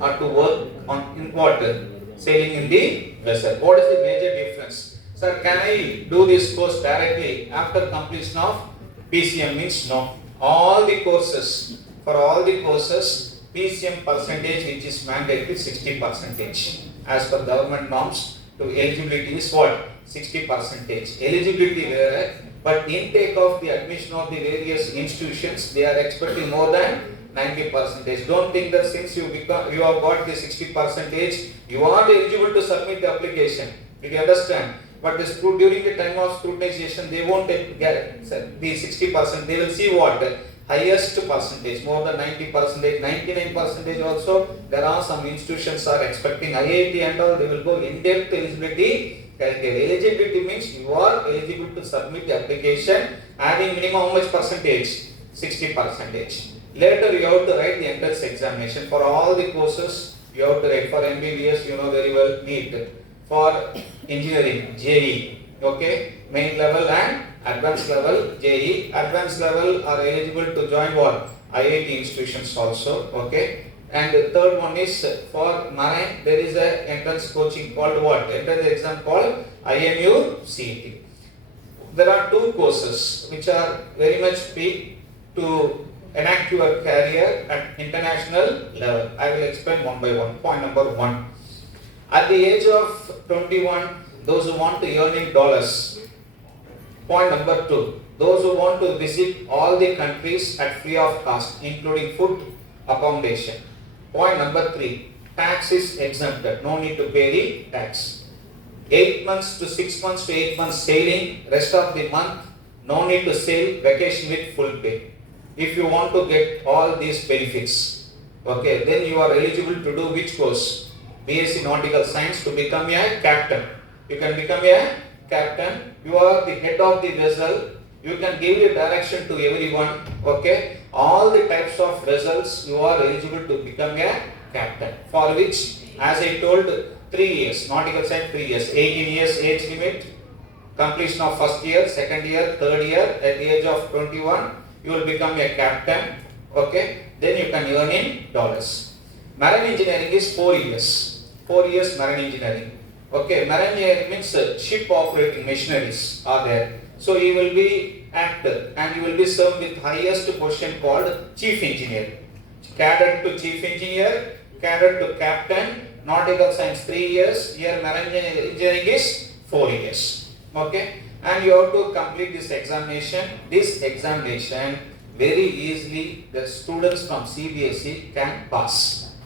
or to work on in water, sailing in the vessel. What is the major difference? Sir, can I do this course directly after completion of PCM? Means no. All the courses, for all the courses, PCM percentage which is mandatory 60%. As per government norms, to eligibility is what? 60%. Eligibility there, but intake of the admission of the various institutions, they are expecting more than 90%. Don't think that since you have got the 60%, you are eligible to submit the application. Did you understand? But during the time of scrutinization, they won't get the 60%. They will see what? Highest percentage, more than 90%, 99% also. There are some institutions are expecting IIT and all, they will go in-depth eligibility criteria. Eligibility means you are eligible to submit the application having minimum how much percentage? 60%. Later you have to write the entrance examination. For all the courses, you have to write. For MBBS, you know very well, NEET. For engineering, JE, okay, main level and advanced level, JE. Advanced level are eligible to join what? IIT institutions also, okay. And the third one is for marine, there is a entrance coaching called what? Entrance exam called IMU CET. There are two courses which are very much big to enact your career at international level. I will explain one by one. Point number one. At the age of 21, those who want to earn in dollars. Point number two. Those who want to visit all the countries at free of cost, including food, accommodation. Point number three. Tax is exempted. No need to pay the tax. 8 months to 6 months to 8 months sailing. Rest of the month, no need to sail. Vacation with full pay. If you want to get all these benefits, okay, then you are eligible to do which course? BSc Nautical Science to become a captain. You can become a captain. You are the head of the vessel. You can give the direction to everyone. Okay. All the types of vessels you are eligible to become a captain. For which, as I told, 3 years. Nautical Science 3 years. 18 years age limit. Completion of first year, second year, third year. At the age of 21, you will become a captain. Okay. Then you can earn in dollars. Marine engineering is 4 years. 4 years marine engineering. Okay, marine engineering means ship operating machineries are there. So you will be actor and you will be served with highest position called chief engineer. Cadet to chief engineer, cadet to captain. Nautical Science 3 years. Here marine engineering is 4 years. Okay, and you have to complete this examination. This examination very easily the students from CBSE can pass.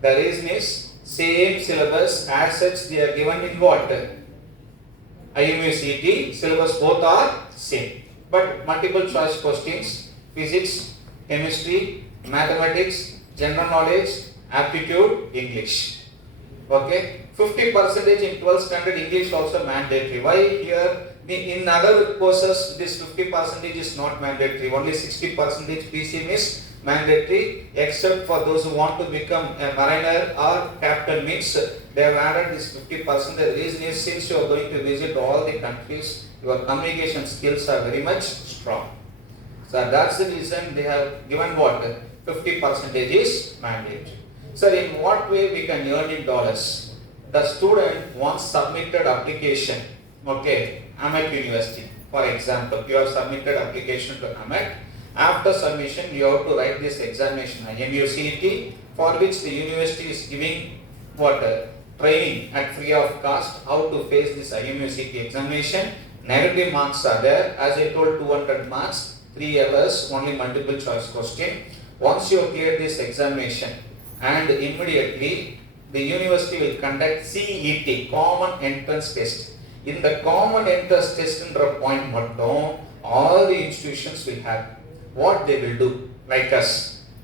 The reason is same syllabus as such they are given in what? IMU CET syllabus both are same. But multiple choice questions, physics, chemistry, mathematics, general knowledge, aptitude, English. Okay, 50% in 12th standard English also mandatory. Why here? In other courses this 50% is not mandatory. Only 60% PCM is mandatory, except for those who want to become a mariner or captain means they have added this 50%. The reason is since you are going to visit all the countries, your communication skills are very much strong. So that's the reason they have given what? 50% is mandatory. So in what way we can earn in dollars? The student once submitted application, okay, AMEC University, for example, you have submitted application to AMEC. After submission, you have to write this examination, IMU CET, for which the university is giving what? Training at free of cost, how to face this IMU CET examination. Negative marks are there, as I told 200 marks, 3 hours, only multiple choice question. Once you clear this examination, and immediately the university will conduct CET, Common Entrance Test. In the Common Entrance Test point மட்டும் all the institutions will have. What they will do, like us,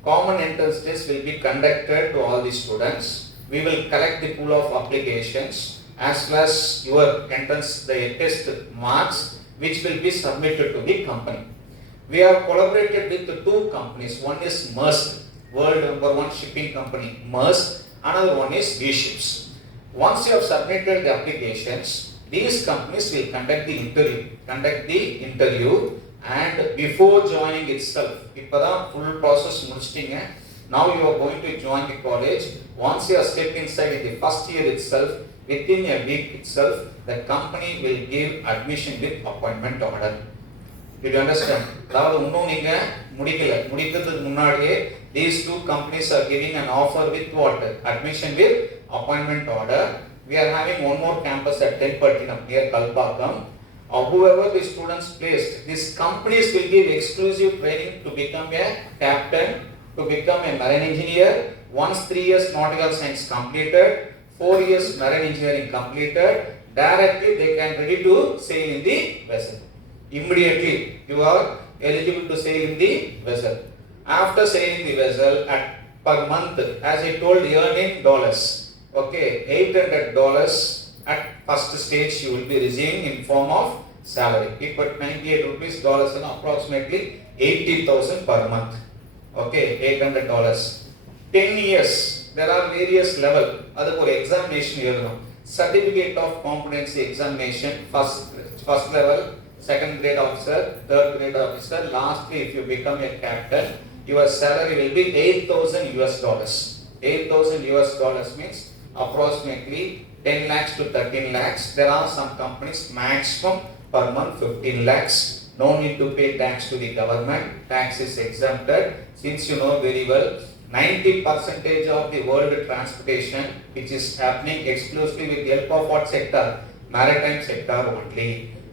Common Entrance Test will be conducted to all the students. We will collect the pool of applications as well as your entrance, the test marks, which will be submitted to the company. We have collaborated with 2 companies. One is Maersk, world #1 shipping company, Maersk. Another one is V-Ships. Once you have submitted the applications, these companies will conduct the interview, and before joining itself, இப்பதான் full process முடிச்சிட்டீங்க. Now you are going to join the college. Once you are stepped inside in the first year itself, within a week itself, the company will give admission with appointment order. Did you understand? அதாவது இன்னும் நீங்க முடிக்கிறதுக்கு முன்னாடியே these two companies are giving an offer with what? Admission with appointment order. We are having one more campus at Telpattinam near Kalpakkam. Whoever the students placed, these companies will give exclusive training to become a captain, to become a marine engineer. Once 3 years nautical science completed, 4 years marine engineering completed, directly they can ready to sail in the vessel. Immediately you are eligible to sail in the vessel. After sailing the vessel at per month, as I told, earn in dollars. Okay, $800 at first stage you will be receiving in form of salary. If at 98 rupees dollars and approximately 80,000 per month. Okay, $800. 10 years, there are various level. Adhu or examination எழுதணும். Certificate of competency examination, first level, second grade officer, third grade officer. Lastly, if you become a captain, your salary will be $8,000. $8,000 means approximately 10 lakhs to 13 lakhs. There are some companies maximum per month 15 lakhs. No need to pay tax to the government. Tax is exempted. Since you know very well, 90% of the world transportation which is happening exclusively with the help of what sector? Maritime sector only.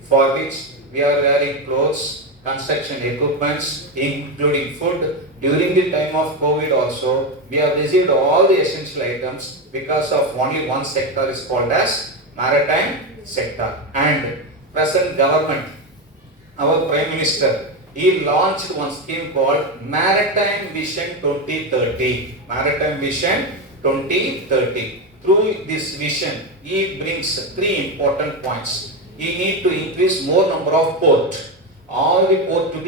For which we are wearing clothes, construction equipments, including food. During the time of COVID also, we have received all the essential items because of only one sector is called as maritime sector. And present government, our Prime Minister, he launched one scheme called Maritime Vision 2030. Maritime Vision 2030. Through this vision, he brings 3 important points. He need to increase more number of port. All the port to be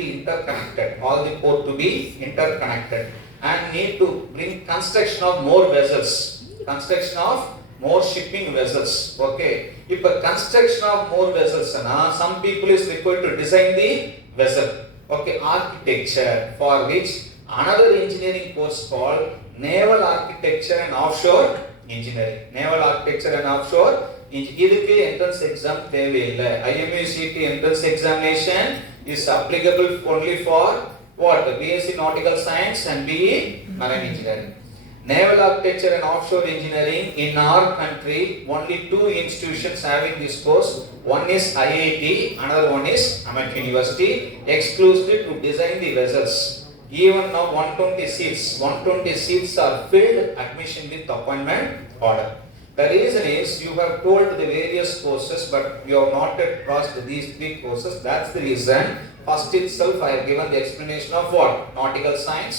interconnected. And need to bring construction of more vessels. Construction of more shipping vessels. Okay. If a construction of more vessels, some people is required to design the vessel. Okay. Architecture, for which another engineering course called Naval Architecture and Offshore Engineering. Naval Architecture and Offshore இதுக்கு entrance exam தேவையில்லை. IMUCT entrance examination is applicable only for what? BSc Nautical Science and BE Marine Engineering. Naval Architecture and Offshore Engineering in our country, only 2 institutions having this course. One is IIT, another one is American University, exclusively to design the vessels. Even now 120 seats are filled, admission with appointment order. The reason is you have told the various courses, but you have not yet crossed these 3 courses. That's the reason. First itself I have given the explanation of what? Nautical Science.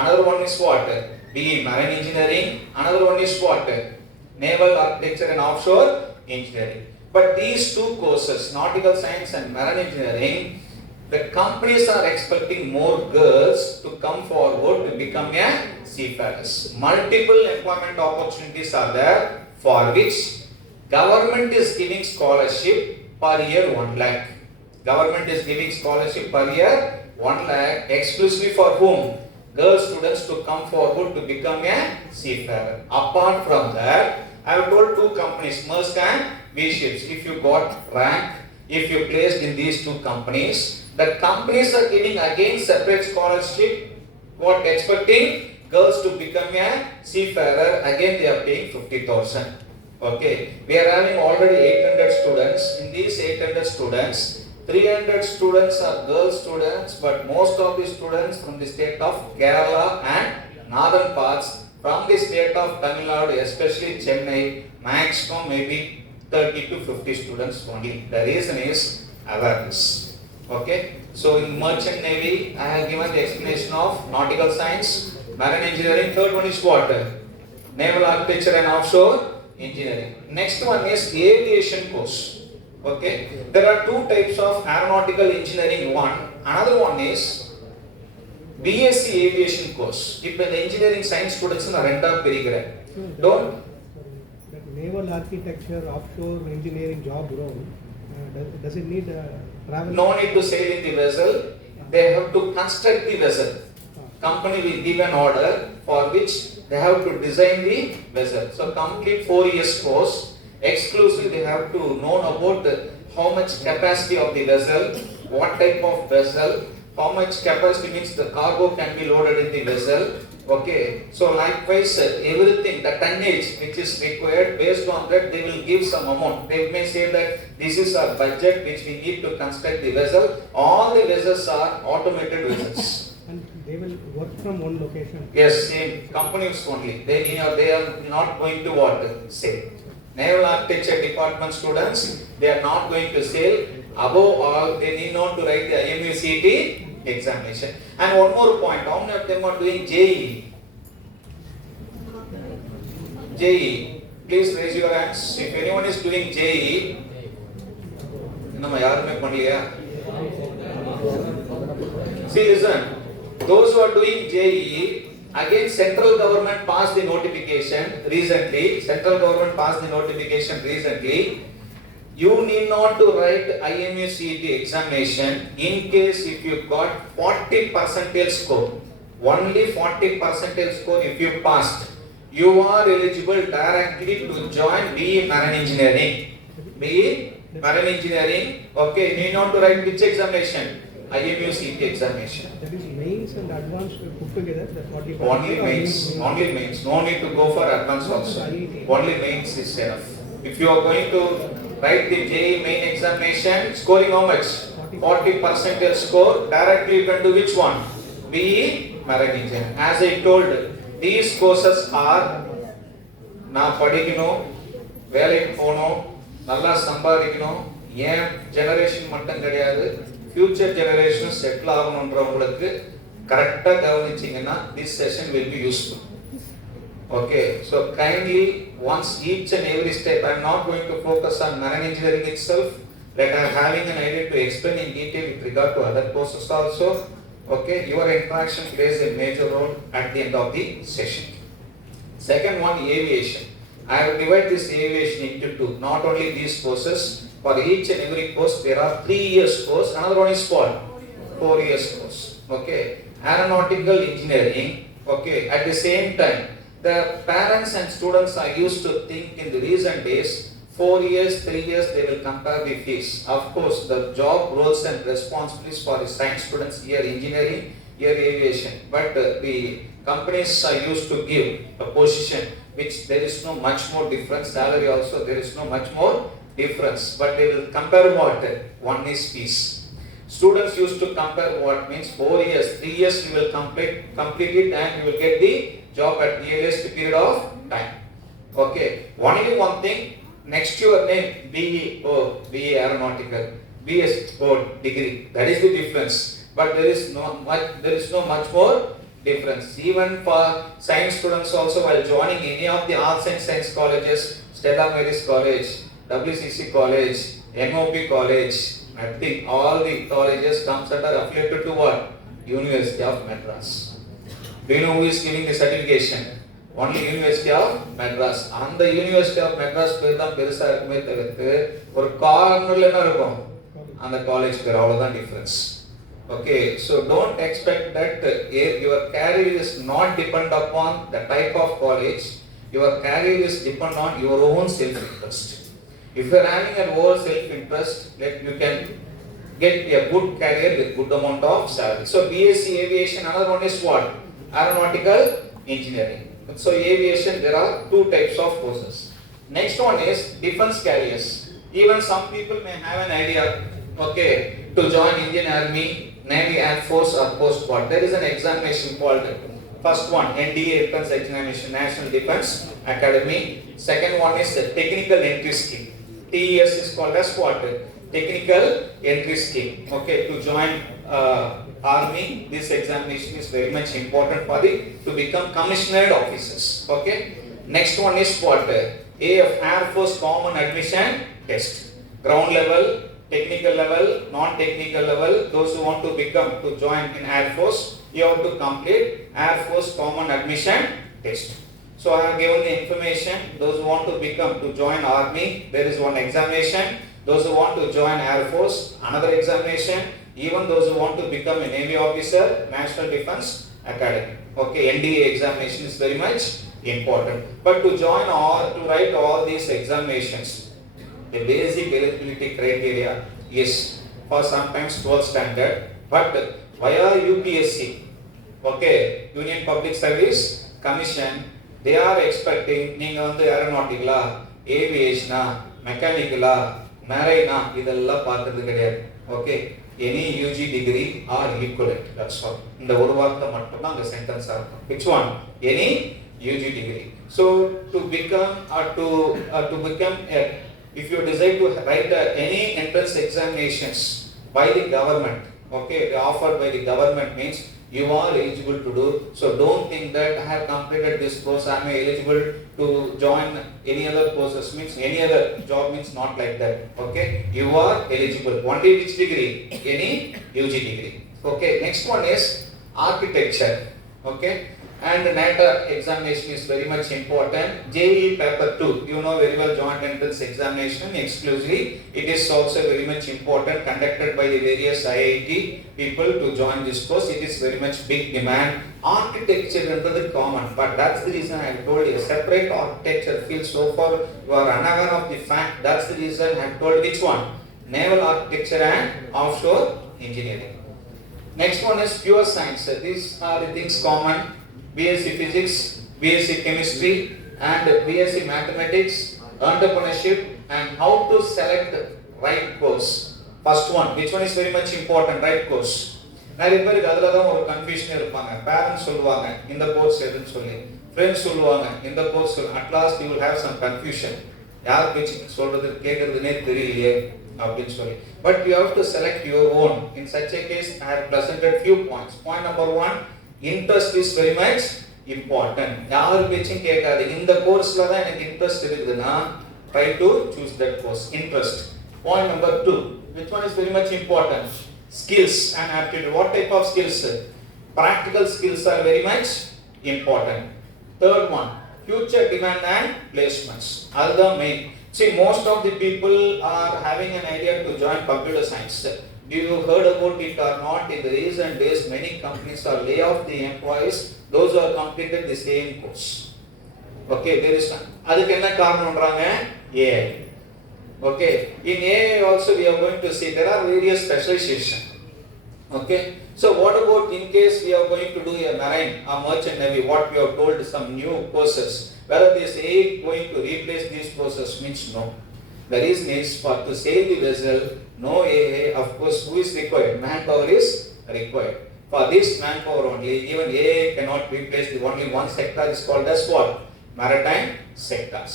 Another one is what? BE Marine Engineering. Another one is what? Naval Architecture and Offshore Engineering. But these 2 courses, Nautical Science and Marine Engineering, the companies are expecting more girls to come forward to become a seafarers. Multiple employment opportunities are there, for which government is giving scholarship per year 1 lakh. Government is giving scholarship per year 1 lakh exclusively for whom? Girl students to come forward to become a seafarer. Apart from that, I have told 2 companies, Maersk and V-Ships. If you got rank, if you placed in these 2 companies, the companies are giving again separate scholarship. What? Expecting girls to become a seafarer, again they are paying 50,000. Okay, we are having already 800 students. In these 800 students, 300 students are girl students, but most of the students from the state of Kerala and northern parts, from the state of Tamil Nadu, especially Chennai, maximum maybe 30 to 50 students only. The reason is awareness. Okay, so in Merchant Navy, I have given the explanation of Nautical Science, Marine Engineering. Third one is what? Naval Architecture and Offshore Engineering. Next one is Aviation course. Okay, there are 2 types of aeronautical engineering. Another one is BSc Aviation course. If the engineering science students are renda perigire. Don't Naval Architecture, Offshore Engineering job role. Does it need travel? No need to sail in the vessel. They have to construct the vessel. Company will give an order for which they have to design the vessel. So complete 4 years course, exclusively they have to know about how much capacity of the vessel, what type of vessel, how much capacity means the cargo can be loaded in the vessel. Okay, so likewise everything, the tonnage which is required, based on that they will give some amount. They may say that this is our budget which we need to construct the vessel. All the vessels are automated vessels. And they will work from one location. Yes, same companies only. They are not going to what? Sell. Naval Architecture Department students, they are not going to sell. Above all, they need not to write the IMUCT examination. And one more point, how many of them are doing JEE? JEE. Please raise your hands. If anyone is doing JEE, see, listen. Those who are doing JEE, again central government passed the notification recently. You need not to write IMUCT examination in case if you got 40 percentile score. Only 40 percentile score if you passed, you are eligible directly to join BE Marine Engineering. BE Marine Engineering, okay, you need not to write which examination? IMUCT examination. That is mains and advanced put together, the 40%. Only mains. No need to go for advanced also. Only mains is enough. If you are going to write the JEE main examination, scoring how much? 40 percentile score, directly you can do which one? BE Marine Engineering. As I told, these courses are நான் படிக்கணும், வேலைக்கு போகணும், நல்லா சம்பாதிக்கணும், ஏன் generation மட்டும் கிடையாது, future generation settle ஆகணுன்றவங்களுக்கு கரெக்டாக கவனிச்சிங்கன்னா this session will be useful. Okay, so kindly once each and every step, I am not going to focus on marine engineering itself, like I am having an idea to explain in detail with regard to other courses also. Okay, your interaction plays a major role at the end of the session. Second one, aviation. I have divided this aviation into two. Not only these courses, for each and every course there are 3 years course. Another one is what? 4 years course. Okay, aeronautical engineering. Okay, at the same time, the parents and students are used to think in the recent days, 4 years, 3 years, they will compare the fees. Of course, the job roles and responsibilities for the science students here engineering, here aviation. But the companies are used to give a position which there is no much more difference. Salary also there is no much more difference. But they will compare what? One is fees. Students used to compare what means 4 years, 3 years you will complete it and you will get the job at the earliest period of time. Okay, only one thing, next to your name, BE aeronautical, BS degree, that is the difference. But there is no much more difference. Even for science students also, while joining any of the arts and science colleges, Stella Maris College, WCC College, MOP College, I think all the colleges comes under affiliated to what? University of Madras. Do you know who is giving the certification? Only University of Madras. And the University of Madras பேர் தான் பெருசா இருக்குமே தவிர்த்து ஒரு கார்னர்ல என்ன இருக்கும்? அந்த காலேஜ் பேர், அவ்வளவுதான் difference. Okay, so don't expect that your career is not depend upon the type of college. Your career is depend on your own self-interest. If you are having an own self-interest, then you can get a good career with good amount of salary. So BSc Aviation, another one is what? Aeronautical Engineering. So aviation, there are 2 types of courses. Next one is defense carriers. Even some people may have an idea, okay, to join Indian Army, Navy, Air Force or Coast Guard. There is an examination called, first one, NDA Defense Examination, National Defense Academy. Second one is the Technical Entry Scheme. TES is called as what? Technical Entry Scheme. Okay, to join Army, this examination is very much important for to become commissioned officers. Okay. Next one is what? AF, Air Force Common Admission Test. Ground level, technical level, non-technical level. Those who want to join in Air Force, you have to complete Air Force Common Admission Test. So I have given the information. Those who want to join Army, there is one examination. Those who want to join Air Force, another examination. Even those who want to become a Navy officer, National Defense Academy. Okay, NDA examination is very much important. But to join or to write all these examinations, the basic eligibility criteria is for sometimes 12th standard, but via UPSC, okay, Union Public Service Commission, they are expecting நீங்க வந்து ஏரோநாட்டிக்கலா, ஏவியேஷனா, மெக்கானிக்கலா, மேரைனா இதெல்லாம் பார்த்தது கிடையாது. Okay, any UG degree or equivalent, that's all. இந்த ஒரு வார்த்தை மட்டும் தான் அந்த சென்டென்ஸ் இருக்கும். Which one? Any UG degree. So to become if you decide to write any entrance examinations by the government, okay, offered by the government means you are eligible to do. So don't think that I have completed this course, I am eligible to join any other courses, means any other job, means not like that. Okay, you are eligible. Only which degree? Any UG degree. Okay, next one is architecture. Okay, and NATA examination is very much important. JEE paper 2, you know very well, joint entrance examination exclusively. It is also very much important, conducted by the various IIT people to join this course. It is very much big demand. Architecture is the common, but that's the reason I told you separate architecture field. So far you are unaware of the fact. That's the reason I told which one? Naval architecture and offshore engineering. Next one is pure science. These are the things common. BSc Physics, BSc Chemistry and BSc Mathematics, entrepreneurship and how to select the right course. First one, which one is very much important, right course. நிறைய பேருக்கு அதில் தான் ஒரு confusion இருப்பாங்க. Parents சொல்லுவாங்க இந்த course எதுன்னு சொல்லி, ஃப்ரெண்ட்ஸ் சொல்லுவாங்க இந்த course, at last you will have some confusion. யார் பேச்சு சொல்றது கேட்கறதுனே தெரியலையே அப்படின்னு சொல்லி. But you have to select your own. In such a case I have presented few points. Point number 1, interest is very much important. யார் பேச்சும் கேட்காது. இந்த கோர்ஸ்ல தான் எனக்கு இன்ட்ரெஸ்ட் இருக்குதுன்னா try to choose that course. Interest. Point number 2, which one is very much important? Skills and aptitude. What type of skills? Practical skills are very much important. Third one, future demand and placements. That's the main. See, most of the people are having an idea to join computer science. Do you heard about it or not? In the recent days, many companies are lay off the employees, those who have completed the same course. Okay, there is one. அதுக்கு என்ன காரணம்ன்றாங்க? AI. Okay, in AI also we are going to see there are various specialization. Okay, so what about in case we are going to do a marine or merchant navy? What we have told some new courses. Whether this AI going to replace these courses means no. The reason is for to sail the vessel, no AI, of course, who is required? Manpower is required. For this manpower only, even AI cannot replace the only one sector is called as what? Maritime sectors.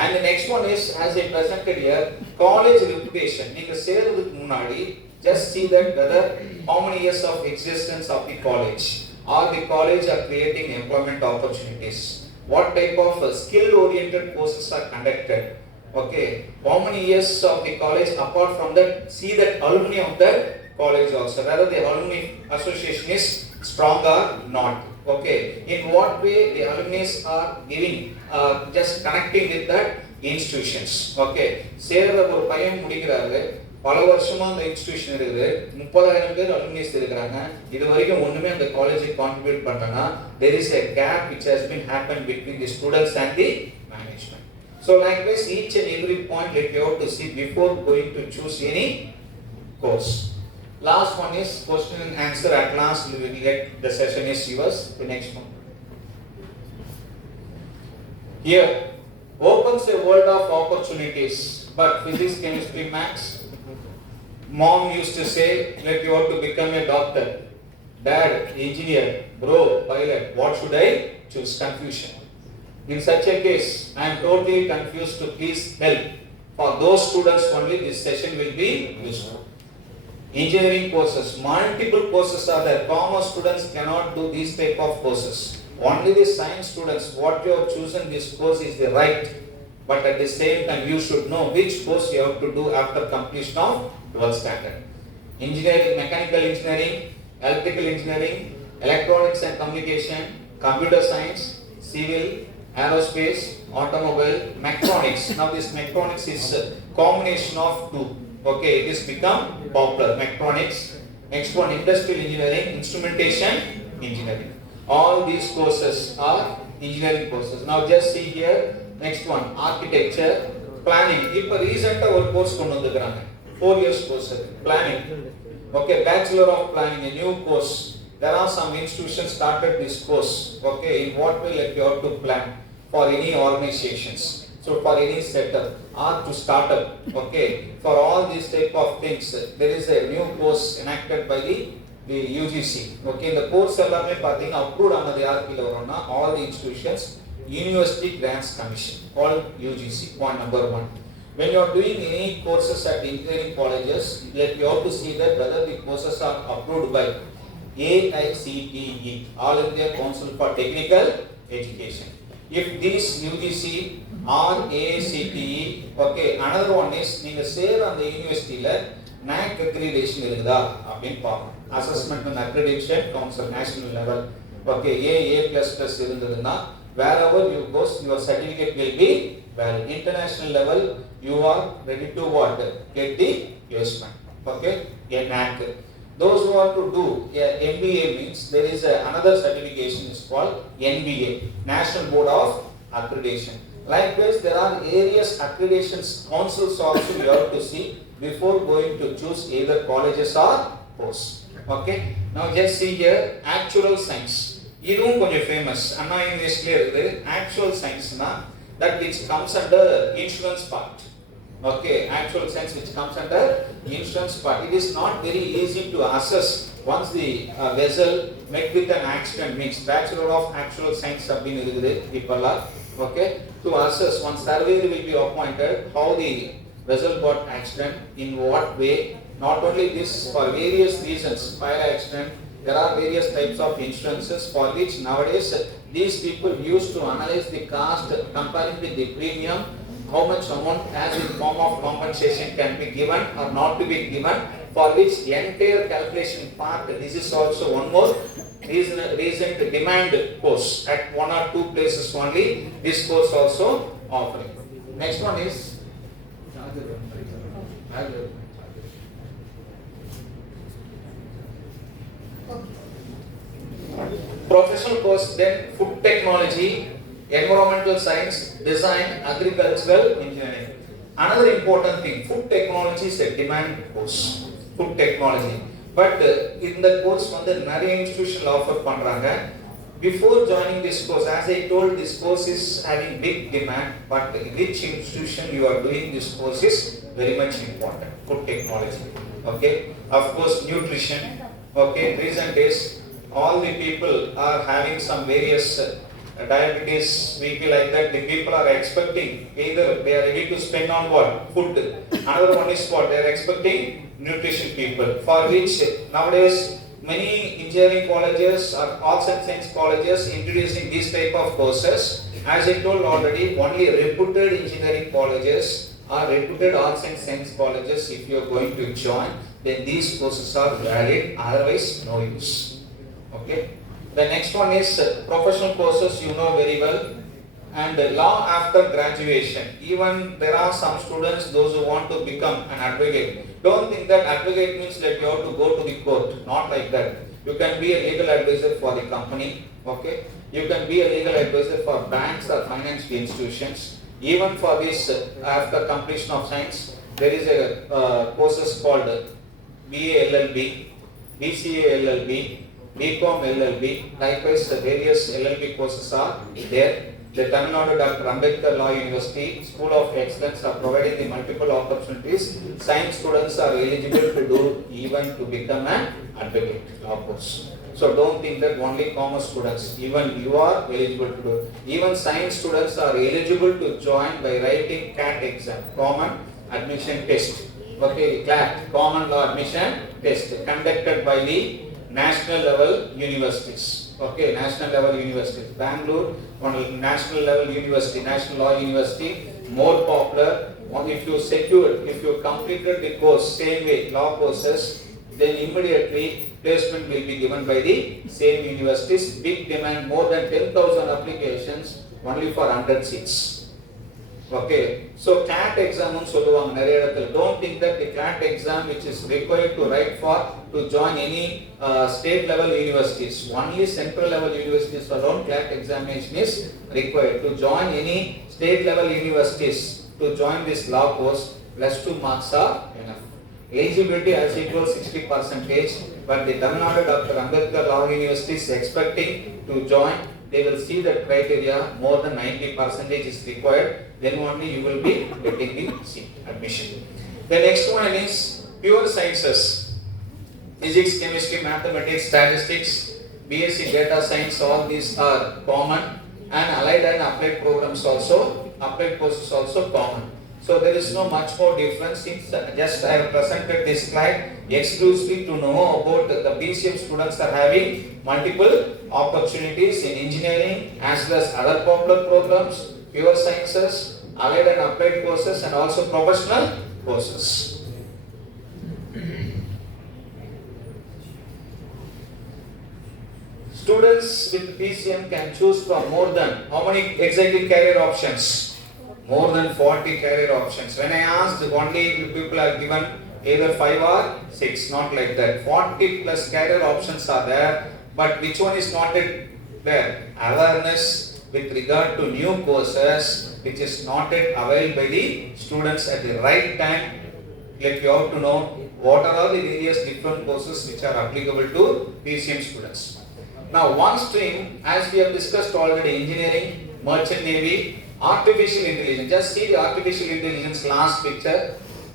And the next one is, as I presented here, college reputation. நீங்க சேர்றதுக்கு முன்னாடி just see that whether how many years of existence of the college, or the college are creating employment opportunities. What type of skill oriented courses are conducted. Okay, how many years of the college, apart from that, see that alumni of that college also, whether the alumni association is strong or not. Okay, in what way the alumni are giving, just connecting with that institutions. Okay, சேர்ற ஒரு பையன் முடிக்கிறாரு, பல வருஷமா அந்த institution இருக்குது, 30,000 பேர் alumni இருக்காங்க, இது வரைக்கும் ஒண்ணுமே அந்த காலேஜுக்கு கான்ட்ரிபியூட் பண்ணனா, there is a gap which has been happened between the students and the management. So likewise, each and every point that you have to see before going to choose any course. Last one is question and answer. At last we will get the session is yours. The next one. Here opens a world of opportunities, but physics, chemistry, maths. Mom used to say that you have to become a doctor, dad engineer, bro pilot. What should I choose? Confusion. In such a case, I am totally confused. To please help. For those students only, this session will be useful. Engineering courses, multiple courses are there. Commerce students cannot do these type of courses. Only the science students, what you have chosen this course is the right. But at the same time, you should know which course you have to do after completion of 12th standard. Engineering, mechanical engineering, electrical engineering, electronics and communication, computer science, civil, aerospace, automobile, mechatronics. Now this mechatronics is a combination of two. Okay, it is become popular. Mechatronics. Next one, industrial engineering, instrumentation engineering. All these courses are engineering courses. Now just see here, next one, architecture, planning. இப்போ ரீசெண்டா ஒரு course கொண்டு வந்திருக்காங்க, 4 years course, planning. Okay, bachelor of planning, a new course. There are some institutions started this course. Okay, in what way like you have to plan for any organizations, so for any setup or to start up. Okay, for all these type of things, there is a new course enacted by the UGC. Okay, the course எல்லாமே பாத்தீங்கன்னா approved ஆனது யார் கீழ வரும்னா all the institutions, University Grants Commission, called UGC. Point number 1. When you are doing any courses at engineering colleges, like you have to see that whether the courses are approved by AICTE, All India Council for Technical Education. If these UGC or AICTE, okay, another one is நீங்க சேர அந்த யூனிவர்சிட்டில NAC accreditation இருக்குதா அப்படினு பார்க்கணும். Assessment and Accreditation Council national level, okay, A++ இருந்ததுன்னா wherever you go, your certificate will be valid. International level, you are ready to what? Get the placement. Okay, a NAC. Those who want to do MBA means there is another certification is called NBA, National Board of Accreditation. Likewise, there are various accreditation councils also you have to see before going to choose either colleges or course. Okay, now just see here, actual science. இதுவும் கொஞ்சம் famous, Anna யூனிவர்சிட்டியில இருக்குது. Actual சயின்ஸ்னா that which comes under insurance part. Okay, actual science which comes under insurance part. It is not very easy to assess once the vessel met with an accident, means bachelor of actual science அப்படின்னு இருக்குது இப்பெல்லாம். Okay, to assess, one surveyor will be appointed how the vessel got accident, in what way. Not only this, for various reasons, fire accident, there are various types of insurances for which nowadays these people used to analyze the cost comparing with the premium, how much amount as in form of compensation can be given or not to be given, for which entire calculation part. This is also one more recent demand course at 1 or 2 places only. This course also offering. Next one is professional course, then food technology, environmental science, design, agricultural engineering. Another important thing, food technology is a demand course. Food technology, but in the course வந்து நிறைய institution offer பண்றாங்க. Before joining this course, as I told, this course is having big demand, but which institution you are doing this course is very much important. Food technology. Okay, of course nutrition. Okay, recent days all the people are having some various diabetes, BP, like that. The people are expecting either they are ready to spend on what? Food. Another one is what? They are expecting nutrition people, for which nowadays many engineering colleges or arts and science colleges introducing these type of courses. As I told already, only reputed engineering colleges or reputed arts and science colleges, if you are going to join, then these courses are valid, otherwise no use. Okay, the next one is professional courses, you know very well, and law after graduation. Even there are some students, those who want to become an advocate. Don't think that advocate means that you have to go to the court, not like that. You can be a legal advisor for the company. Okay, you can be a legal advisor for banks or financial institutions. Even for this, after completion of science, there is a courses called BA LLB, BCA LLB, BCom LLB. Likewise, various LLB courses are there. The Tamil Nadu Dr. Ambedkar Law University School of Excellence are providing the multiple opportunities. Science students are eligible to do even to become an advocate law course. So don't think that only commerce students, even you are eligible to do. Even science students are eligible to join by writing CAT exam, Common Admission Test. Okay, CLAT, Common Law Admission Test, conducted by the national level universities. Okay, national level universities. Bangalore, one national level university, National Law University, more popular. If you secured, if you completed the course same way, law courses, then immediately placement will be given by the same universities. Big demand, more than 10,000 applications only for 100 seats. Okay, so CLAT exam சொல்லுவாங்க நிறைய இடத்துல. Don't think that the CLAT exam which is required to write for to join any state level universities. Only central level universities alone CLAT examination is required. To join any state level universities, to join this law course, +2 marks are enough. Eligibility as equal 60%, but the Tamil Nadu Dr. Ambedkar Law University is expecting to join. They will see that criteria more than 90% is required, then only you will be getting the seat admission. The next one is pure sciences, physics, chemistry, mathematics, statistics, BSc data science, all these are common, and allied and applied programs also, applied courses also common. So there is no much more difference. Since just I have presented this slide exclusively to know about the PCM students are having multiple opportunities in engineering as well as other popular programs, pure sciences, allied and applied courses, and also professional courses. Students with PCM can choose from more than how many exciting career options? More than 40 career options. When I asked, only people are given either 5 or 6, not like that. 40 plus career options are there, but which one is not there? Awareness with regard to new courses, which is not yet available by the students at the right time. Like you have to know what are all the various different courses which are applicable to PCM students. Now, one stream, as we have discussed already, engineering, merchant navy, artificial intelligence. Just see the artificial intelligence last picture.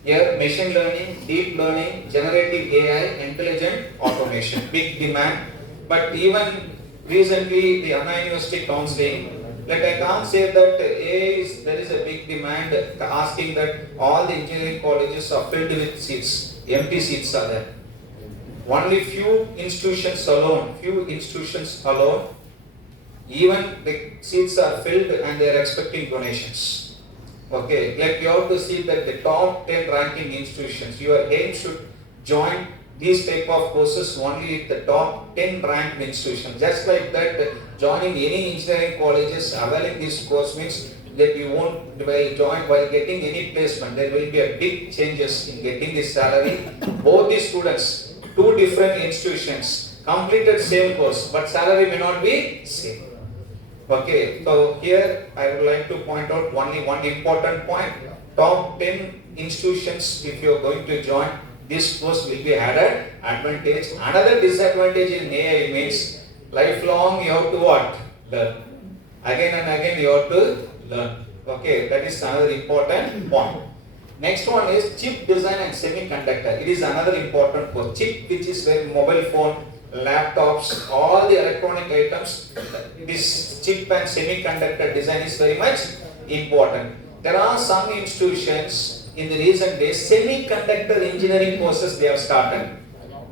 Here, machine learning, deep learning, generative AI, intelligent automation. Big demand. But even recently, the Anna University counseling, like I can't say that there is a big demand asking that all the engineering colleges are filled with seats. Empty seats are there. Only few institutions alone, even the seats are filled and they are expecting donations. Okay, like you have to see that the top 10 ranking institutions, your aim should join these type of courses only with the top 10 ranked institutions. Just like that, joining any engineering colleges, availing this course means that you won't join while getting any placement. There will be a big changes in getting the salary. Both the students, two different institutions, completed same course, but salary may not be same. Okay, so here I would like to point out only one important point. Top 10 institutions, if you are going to join, this course will be added advantage. Another disadvantage in AI means lifelong you have to what? Learn. Again and again you have to learn. Okay, that is another important point. Next one is chip design and semiconductor. It is another important course. Chip, which is where mobile phone, laptops, all the electronic items, this chip and semiconductor design is very much important. There are some institutions in the recent days, semiconductor engineering courses they have started.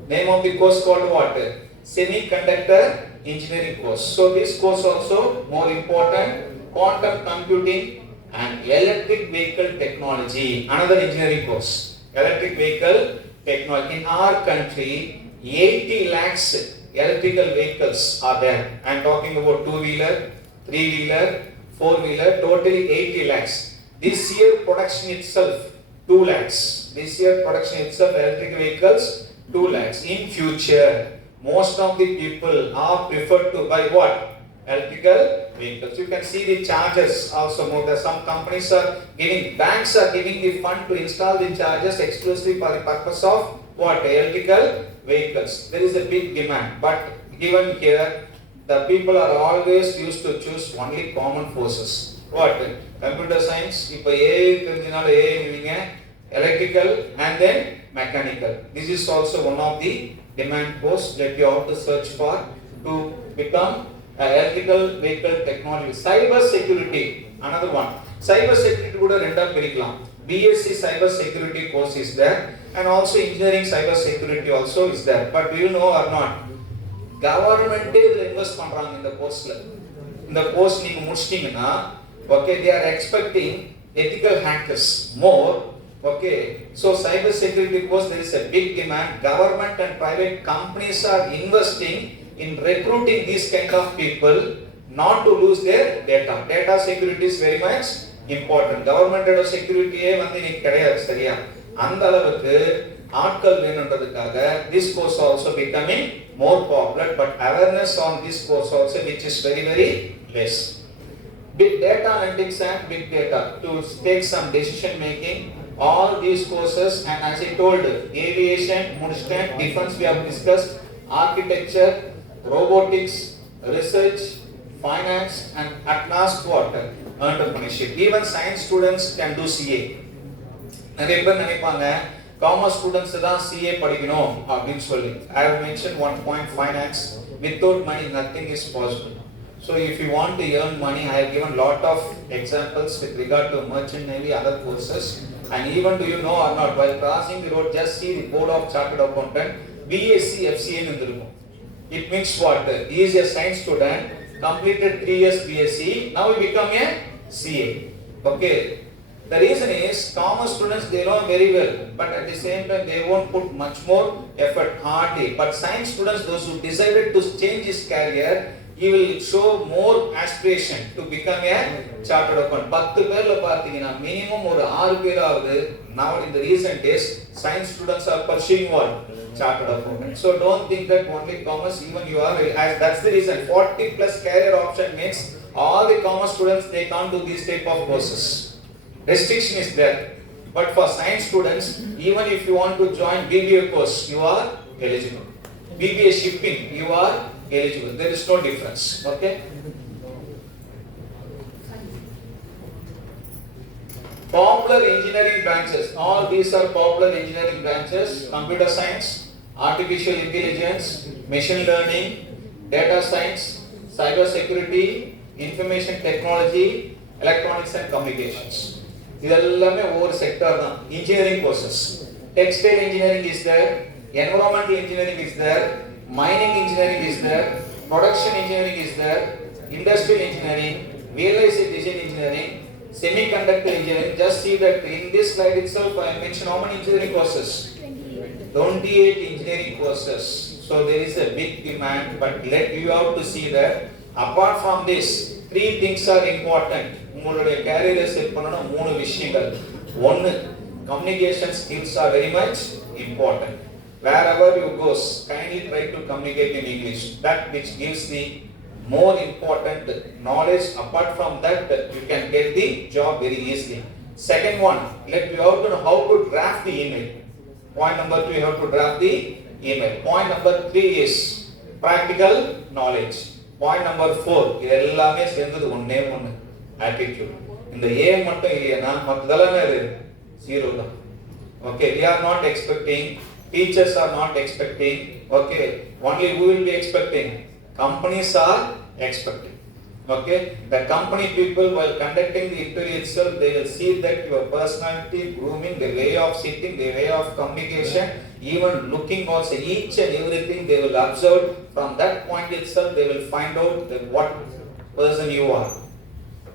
Name of the course called what? Semiconductor engineering course. So this course also more important. Quantum computing and electric vehicle technology, another engineering course. Electric vehicle technology. In our country, 80 lakhs electrical vehicles are there. I am talking about 2-wheeler, 3-wheeler, 4-wheeler, totally 80 lakhs. This year production itself 2 lakhs. This year production itself electric vehicles 2 lakhs. In future, most of the people are preferred to buy what? Electrical vehicles. You can see the chargers also more. Some companies are giving, banks are giving the fund to install the chargers exclusively for the purpose of what? Electrical vehicles. There is a big demand, but given here, the people are always used to choose only common forces. What? Computer science, if AI தெரிஞ்சனால AI நீங்க electrical and then mechanical. This is also one of the demand course that you have to search for to become electrical vehicle technology. Cyber security, another one. Cyber security கூட ரெண்டா பிரிக்கலாம். BSc cyber security course is there, and also engineering cyber security also is there. But do you know or not? Government இதுல invest பண்றாங்க இந்த கோர்ஸ்ல. இந்த course நீங்க முடிச்சிட்டீங்கன்னா, okay, they are expecting ethical hackers more. Okay, so cyber security course there is a big demand. Government and private companies are investing in recruiting these kind of people not to lose their data. Data security is very much important. கவர்மெண்டோட செக்யூரிட்டியே வந்து இன்னைக்கு கிடையாது சரியா. அந்த அளவுக்கு ஆட்கள் வேணுன்றதுக்காக this course also becoming more popular, but awareness on this course also which is very very less. Big data analytics and big data to take some decision making, all these courses, and as I told, aviation, முடிச்சிட்டேன், defense we have discussed, architecture, robotics, research, finance, and at last what? Entrepreneurship. Even science students can do CA. நிறைய பேர் நினைப்பாங்க commerce students தான் CA படிக்கணும் அப்படின்னு சொல்லி. I have mentioned one point, finance. Without money nothing is possible. So if you want to earn money, I have given lot of examples with regard to merchant navy, other courses, and even do you know or not, while crossing the road just see the board of chartered accountant BSc FCA ன்னு இருக்கும். It means what? He is a science student, completed 3 years BSc, now he become a CA. Okay. The reason is commerce students they know very well, but at the same time they won't put much more effort hardly. But science students, those who decided to change his career, he will show more aspiration to become a chartered accountant. 10 பேர்ல பாத்தீங்கன்னா minimum ஒரு 6 பேராவது now in the recent days science students are pursuing what? Chartered accountant. So don't think that only commerce, even you are, as that's the reason 40 plus career option means all the commerce students they can't do these type of courses. Restriction is there, but for science students, even if you want to join BBA course, you are eligible. BBA shipping, you are eligible. There is no difference. Okay. Popular engineering branches. All these are popular engineering branches: computer science, artificial intelligence, machine learning, data science, cyber security, information technology, electronics and communications. இதெல்லாமே ஒவ்வொரு sector தான். Engineering courses, textile engineering is there, environmental engineering is there, mining engineering is there, production engineering is there, industrial engineering, real estate design engineering, semiconductor engineering. Just see that in this slide itself I mentioned how many engineering courses? 28 engineering courses. So there is a big demand, but you have to see that apart from this, 3 things are important. உங்களுடைய கேரியரை set பண்ணனும் 3 விஷயங்கள். 1, communication skills are very much important. Wherever you go, kindly try to communicate in English. That which gives the more important knowledge. Apart from that, you can get the job very easily. Second one, you have to know how to draft the email. Point number 2, you have to draft the email. Point number 3 is practical knowledge. Point number 4, இது எல்லாமே சேர்ந்தது ஒண்ணே ஒண்ணு, attitude. இந்த A மட்டும் இல்லையா மத்ததெல்லாம் zero தான். Okay, we are not expecting, teachers are not expecting. Okay, only who will be expecting? Companies are expecting. Okay, the company people while conducting the interview itself, they will see that your personality, grooming, the way of sitting, the way of communication, even looking also, each and everything they will observe. From that point itself they will find out that what person you are.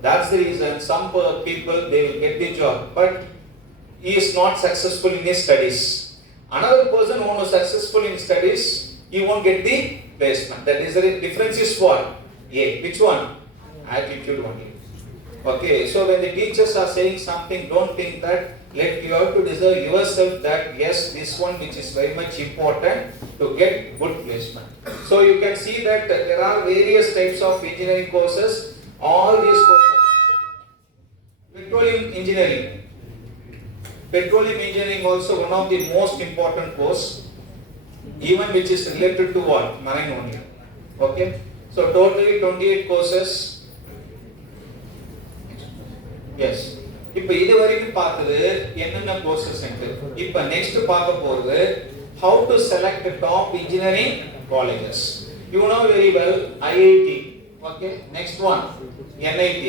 That's the reason some people they will get the job, but he is not successful in his studies. Another person who is successful in studies, he won't get the placement. That is the difference is what? A. Which one? Attitude only. Okay, so when the teachers are saying something, don't think that. You have to deserve yourself that yes, this one which is very much important to get good placement. So you can see that there are various types of engineering courses. All these courses. Petroleum engineering. Petroleum engineering also one of the most important course, even which is related to what? Marine only. Okay, so totally 28 courses. Yes. இப்போ இது வரைக்கும் பார்த்தது என்னென்ன courses ன்னு. இப்போ next பார்க்க போறது how to select the top engineering colleges. You know very well IIT. Okay, next one NIT.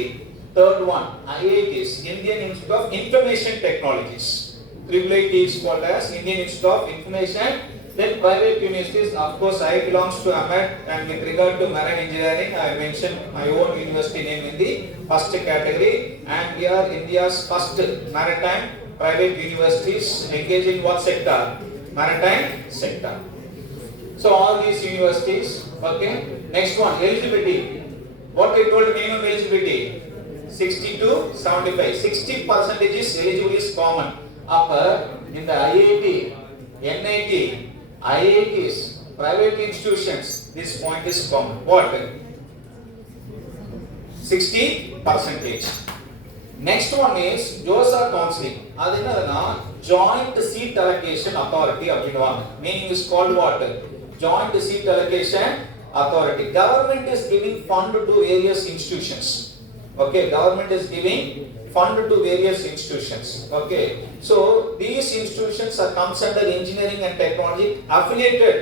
Third one IITs, Indian Institute of Information Technologies. IIT is called as Indian Institute of Information. Then private universities, of course I belongs to AMET, and with regard to marine engineering I mentioned my own university name in the first category, and we are India's first maritime private universities engaged in what sector? Maritime sector. So all these universities. Okay, next one eligibility. What I told minimum eligibility 60 to 75. 60% is eligible is common. Upper in the IIT, NIT, IITs, private institutions, this point is common. What? 60%. Next one is JOSA counseling. அது என்னதுன்னா joint seat allocation authority அப்படின்னுவாங்க. Meaning is called what? Joint seat allocation authority. Government is giving fund to various institutions. Okay, government is giving fund to various institutions. Okay, so these institutions are comes under engineering and technology affiliated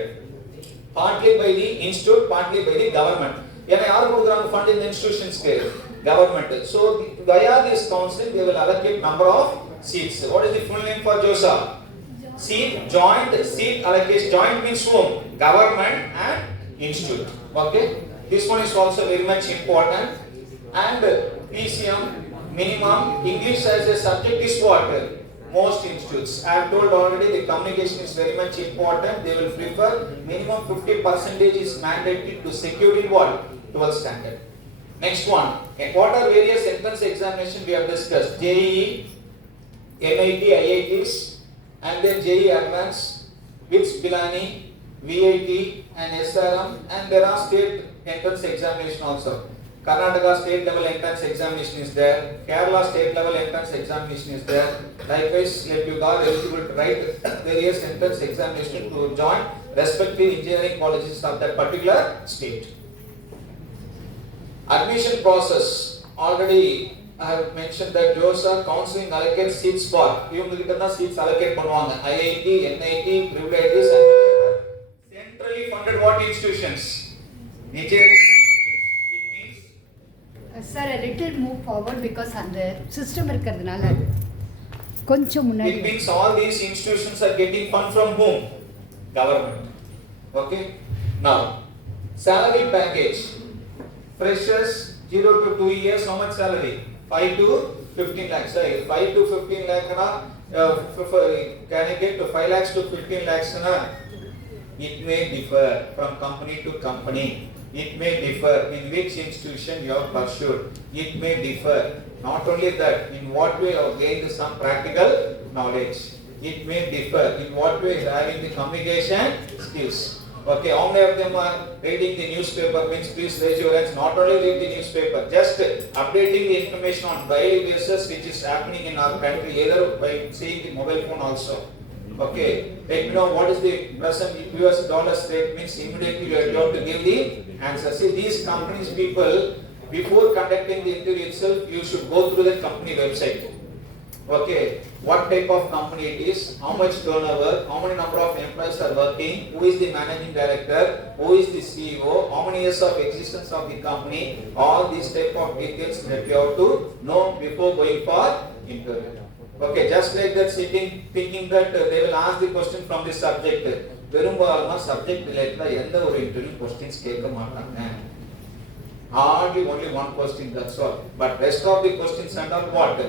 partly by the institute, partly by the government. ஏன்னா யார் கொடுக்குறாங்க fund in the institutionsக்கு? Government. So via this counseling they will allocate number of seats. What is the full name for JOSA? Joint seat allocation. Joint means whom? Government and institute. Okay, this one is also very much important. And PCM minimum English as a subject is what? Most institutes. I have told already the communication is very much important. They will prefer minimum 50% is mandatory to secure in what? 12th standard. Next one, what are various entrance examination we have discussed? JEE, NIT, IITs, and then JEE Advanced, WITS, Pilani, VIT, and SRM, and there are state entrance examination also. Karnataka state level entrance examination is there. Kerala state level entrance examination is there. Likewise, if you are eligible to write various entrance examination to join respective engineering colleges of that particular state. Admission process, already I have mentioned that JOSA counseling allocates seats for இவங்ககிட்ட seats allocate பண்ணுவாங்க. IIT, NIT, privileges and centrally funded what institutions? Engineering institutions. It means sir, a little move forward because அந்த system இருக்கிறதுனால கொஞ்சம் முன்னாடி. It means all these institutions are getting fund from whom? Government. Okay. Now, salary package. Freshers 0 to 2 years, how much salary? 5 to 15 lakhs. Right? 5 to 15 lakh na, can I get to 5 lakhs to 15 lakhs na? It may differ from company to company. It may differ in which institution you have pursued. It may differ. Not only that, in what way you have gained some practical knowledge. It may differ in what way you are having the communication skills. Okay, how many of them are reading the newspaper? Means please raise your hands. Not only read the newspaper, just updating the information on daily basis which is happening in our country, either by seeing the mobile phone also. Okay, let me know what is the present US dollar rate. Means immediately you have to give the answer. See, these companies people, before conducting the interview itself, you should go through the company website. Okay, what type of company it is, how much turnover, how many number of employees are working, who is the managing director, who is the CEO, how many years of existence of the company, all these type of details that you have to know before going for interview. Okay, just like that sitting thinking that they will ask the question from this subject. பெரும்பாலான subject related எந்த ஒரு interview questions கேட்க மாட்டாங்க. Hardly only one question, that's all. But rest of the questions and all what?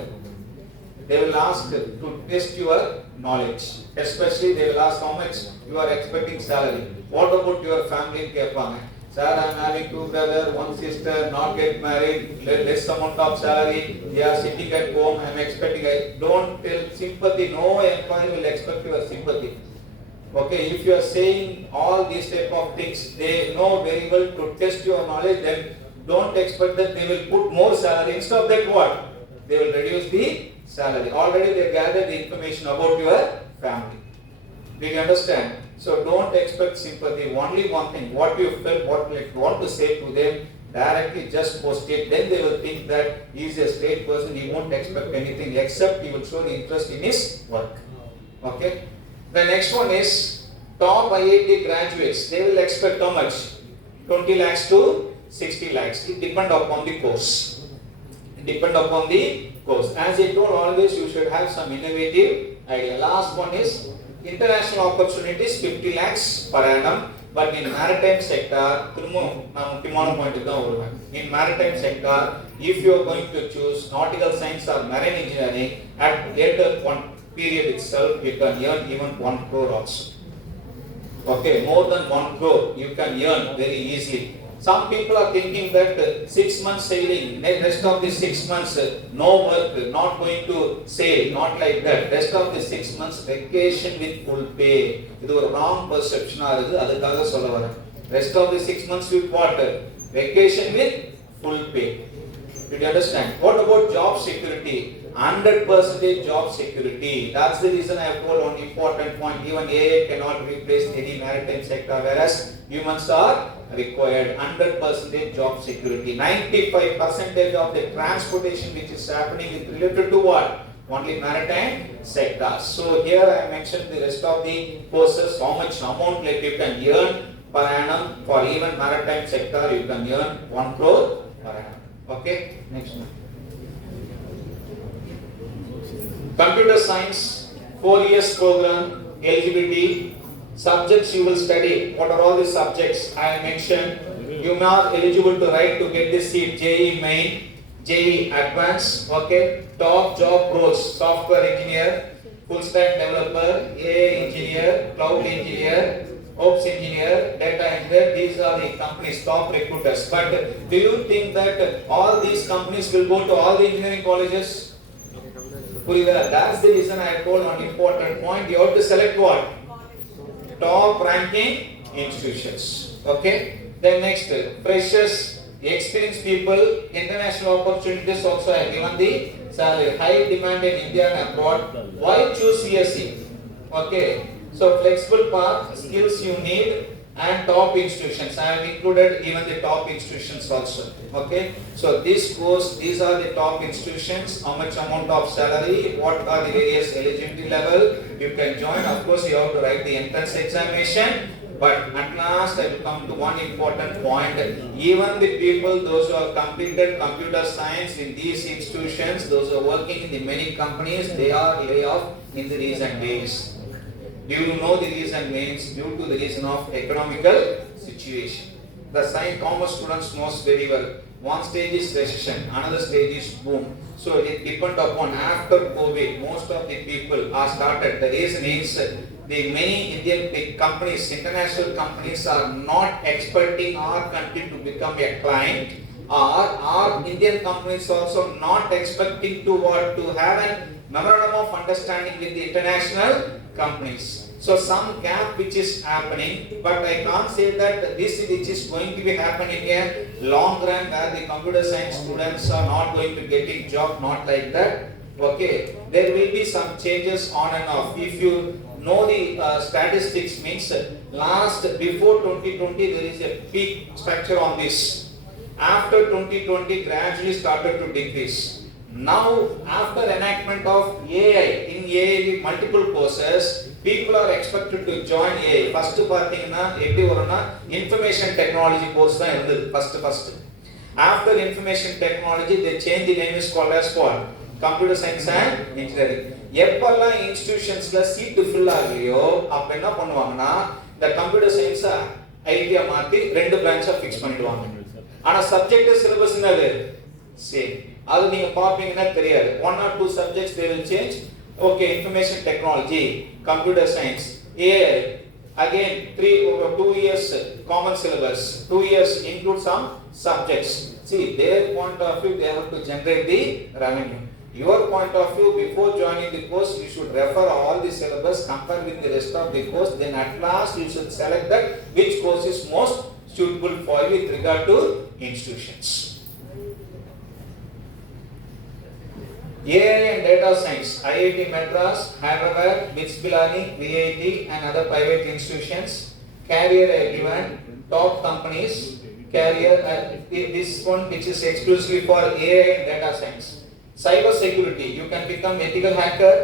They will ask to test your knowledge. Especially they will ask how much you are expecting salary. What about your family? Sir, I am having 2 brothers, 1 sister, not get married, less amount of salary. They are sitting at home. I am expecting. Don't tell sympathy. No employee will expect your sympathy. Okay, if you are saying all these type of things, they know very well to test your knowledge. Then don't expect that they will put more salary. Instead of that, what? They will reduce the salary. Already they gathered the information about your family. Do you understand? So don't expect sympathy. Only one thing, what you felt, what you want to say to them, directly just post it. Then they will think that he is a straight person, he won't expect anything except he will show the interest in his work. Okay? The next one is top IIT graduates. They will expect how much? 20 lakhs to 60 lakhs. It depends upon the course. It depends upon the course. As I told always, you should have some innovative idea. Last one is international opportunities, 50 lakhs per annum. But in maritime sector, in maritime sector, if you are going to choose nautical science or marine engineering, at later one period itself, you can earn even 1 crore also. Okay, more than 1 crore you can earn very easily. Some people are thinking that 6 months sailing, rest of the 6 months no work, not going to sail, not like that. Rest of the 6 months vacation with full pay. இது ஒரு wrong perception ஆ இருக்கு, அதுக்காக சொல்ல வரேன். Rest of the 6 months with what? Vacation with full pay. Did you understand? What about job security? 100% job security. That's the reason I have told one important point. Even AI cannot replace any maritime sector, whereas humans are required. 100% job security. 95% of the transportation which is happening is related to what? Only maritime sector. So here I mentioned the rest of the courses, how much amount like you can earn per annum for even maritime sector. You can earn 1 crore per annum. Okay, next one. Computer science, 4 years program, eligibility, subjects you will study. What are all the subjects I mentioned? You are eligible to write to get this seat. JEE Main, JEE Advanced, okay. Top job roles: software engineer, full stack developer, AI engineer, cloud engineer, ops engineer, data engineer. These are the companies, top recruiters. But do you think that all these companies will go to all the engineering colleges? That's the reason I told one important point. You have to select what? Top ranking institutions. Okay. Then next, freshers, experienced people, international opportunities also are given the salary. High demand in India and abroad. Why choose CSE? Okay. So flexible path, skills you need, and top institutions. I have included even the top institutions also. Okay. So this course, these are the top institutions. How much amount of salary? What are the various eligibility level? You can join. Of course, you have to write the entrance examination. But at last, I will come to one important point. Even the people, those who have completed computer science in these institutions, those who are working in the many companies, they are laid off in the recent days. Do you know the reason means? Due to the reason of economical situation. The science commerce students knows very well. One stage is recession, another stage is boom. So it depends upon after COVID, most of the people are started. The reason is the many Indian big companies, international companies are not expecting our country to become a client, or our Indian companies also not expecting to have a memorandum of understanding with the international companies. So some gap which is happening, but I can't say that this which is going to be happening in a long run where the computer science students are not going to getting job, not like that. Okay, there will be some changes on and off. If you know the statistics means before 2020 there is a peak structure on this. After 2020 gradually started to decrease. Now after enactment of AI, in AI multiple courses, people are expected to join AI. First பாத்தீங்கன்னா எப்படி வரும்னா information technology course தான் இருந்தது first. After information technology they change the name is called as what? Computer science and engineering. எப்பெல்லாம் இன்ஸ்டிடியூஷன்ஸ்ல seat fill ஆகலையோ அப்ப என்ன பண்ணுவாங்கன்னா இந்த கம்ப்யூட்டர் சயின்ஸ் ஐடியா மாத்தி ரெண்டு பிரான்ச்சா ஃபிக்ஸ் பண்ணிடுவாங்க. ஆனா சப்ஜெக்ட் சிலபஸ் என்னது? சேம். அது நீங்க பாப்பீங்கன்னா தெரியாது. 1 or 2 subjects they will change. Okay, information technology, computer science, AI. Again 2 years common syllabus. 2 years include some subjects. See, their point of view, they have to generate the revenue. Your point of view, before joining the course, you should refer all the syllabus, compare with the rest of the course. Then at last you should select that which course is most suitable for you with regard to institutions. AI and data science, IIT Madras, Hyderabad, BITS Pilani, VIT and other private institutions. Career given, top companies, career, this one which is exclusively for AI and data science. Cyber security, you can become ethical hacker,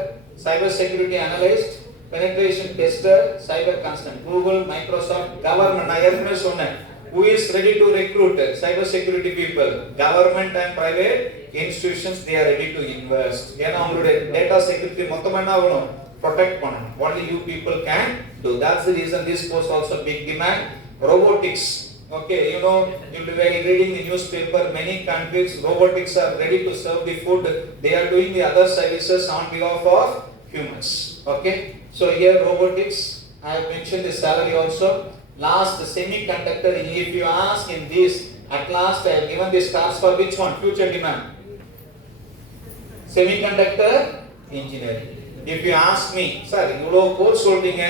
cyber security analyst, penetration tester, cyber consultant. Google, Microsoft, government, I have சொன்னேன். Who is ready to recruit cyber security people? Government and private institutions, they are ready to invest. ஏன்னா அவங்களுடைய data security மொத்தமா என்ன ஆகணும்? Protect பண்ணணும். Only you people can do. That's the reason this course also big demand. Robotics. Okay, you know, you'll be reading the newspaper, many countries, robotics are ready to serve the food. They are doing the other services on behalf of humans. Okay, so here robotics, I have mentioned the salary also. Last semiconductor, if you ask in this, at last I have given the stars for which one? Future demand. Semiconductor engineering. If you ask me, sir, இவ்வளோ course சொல்றீங்க,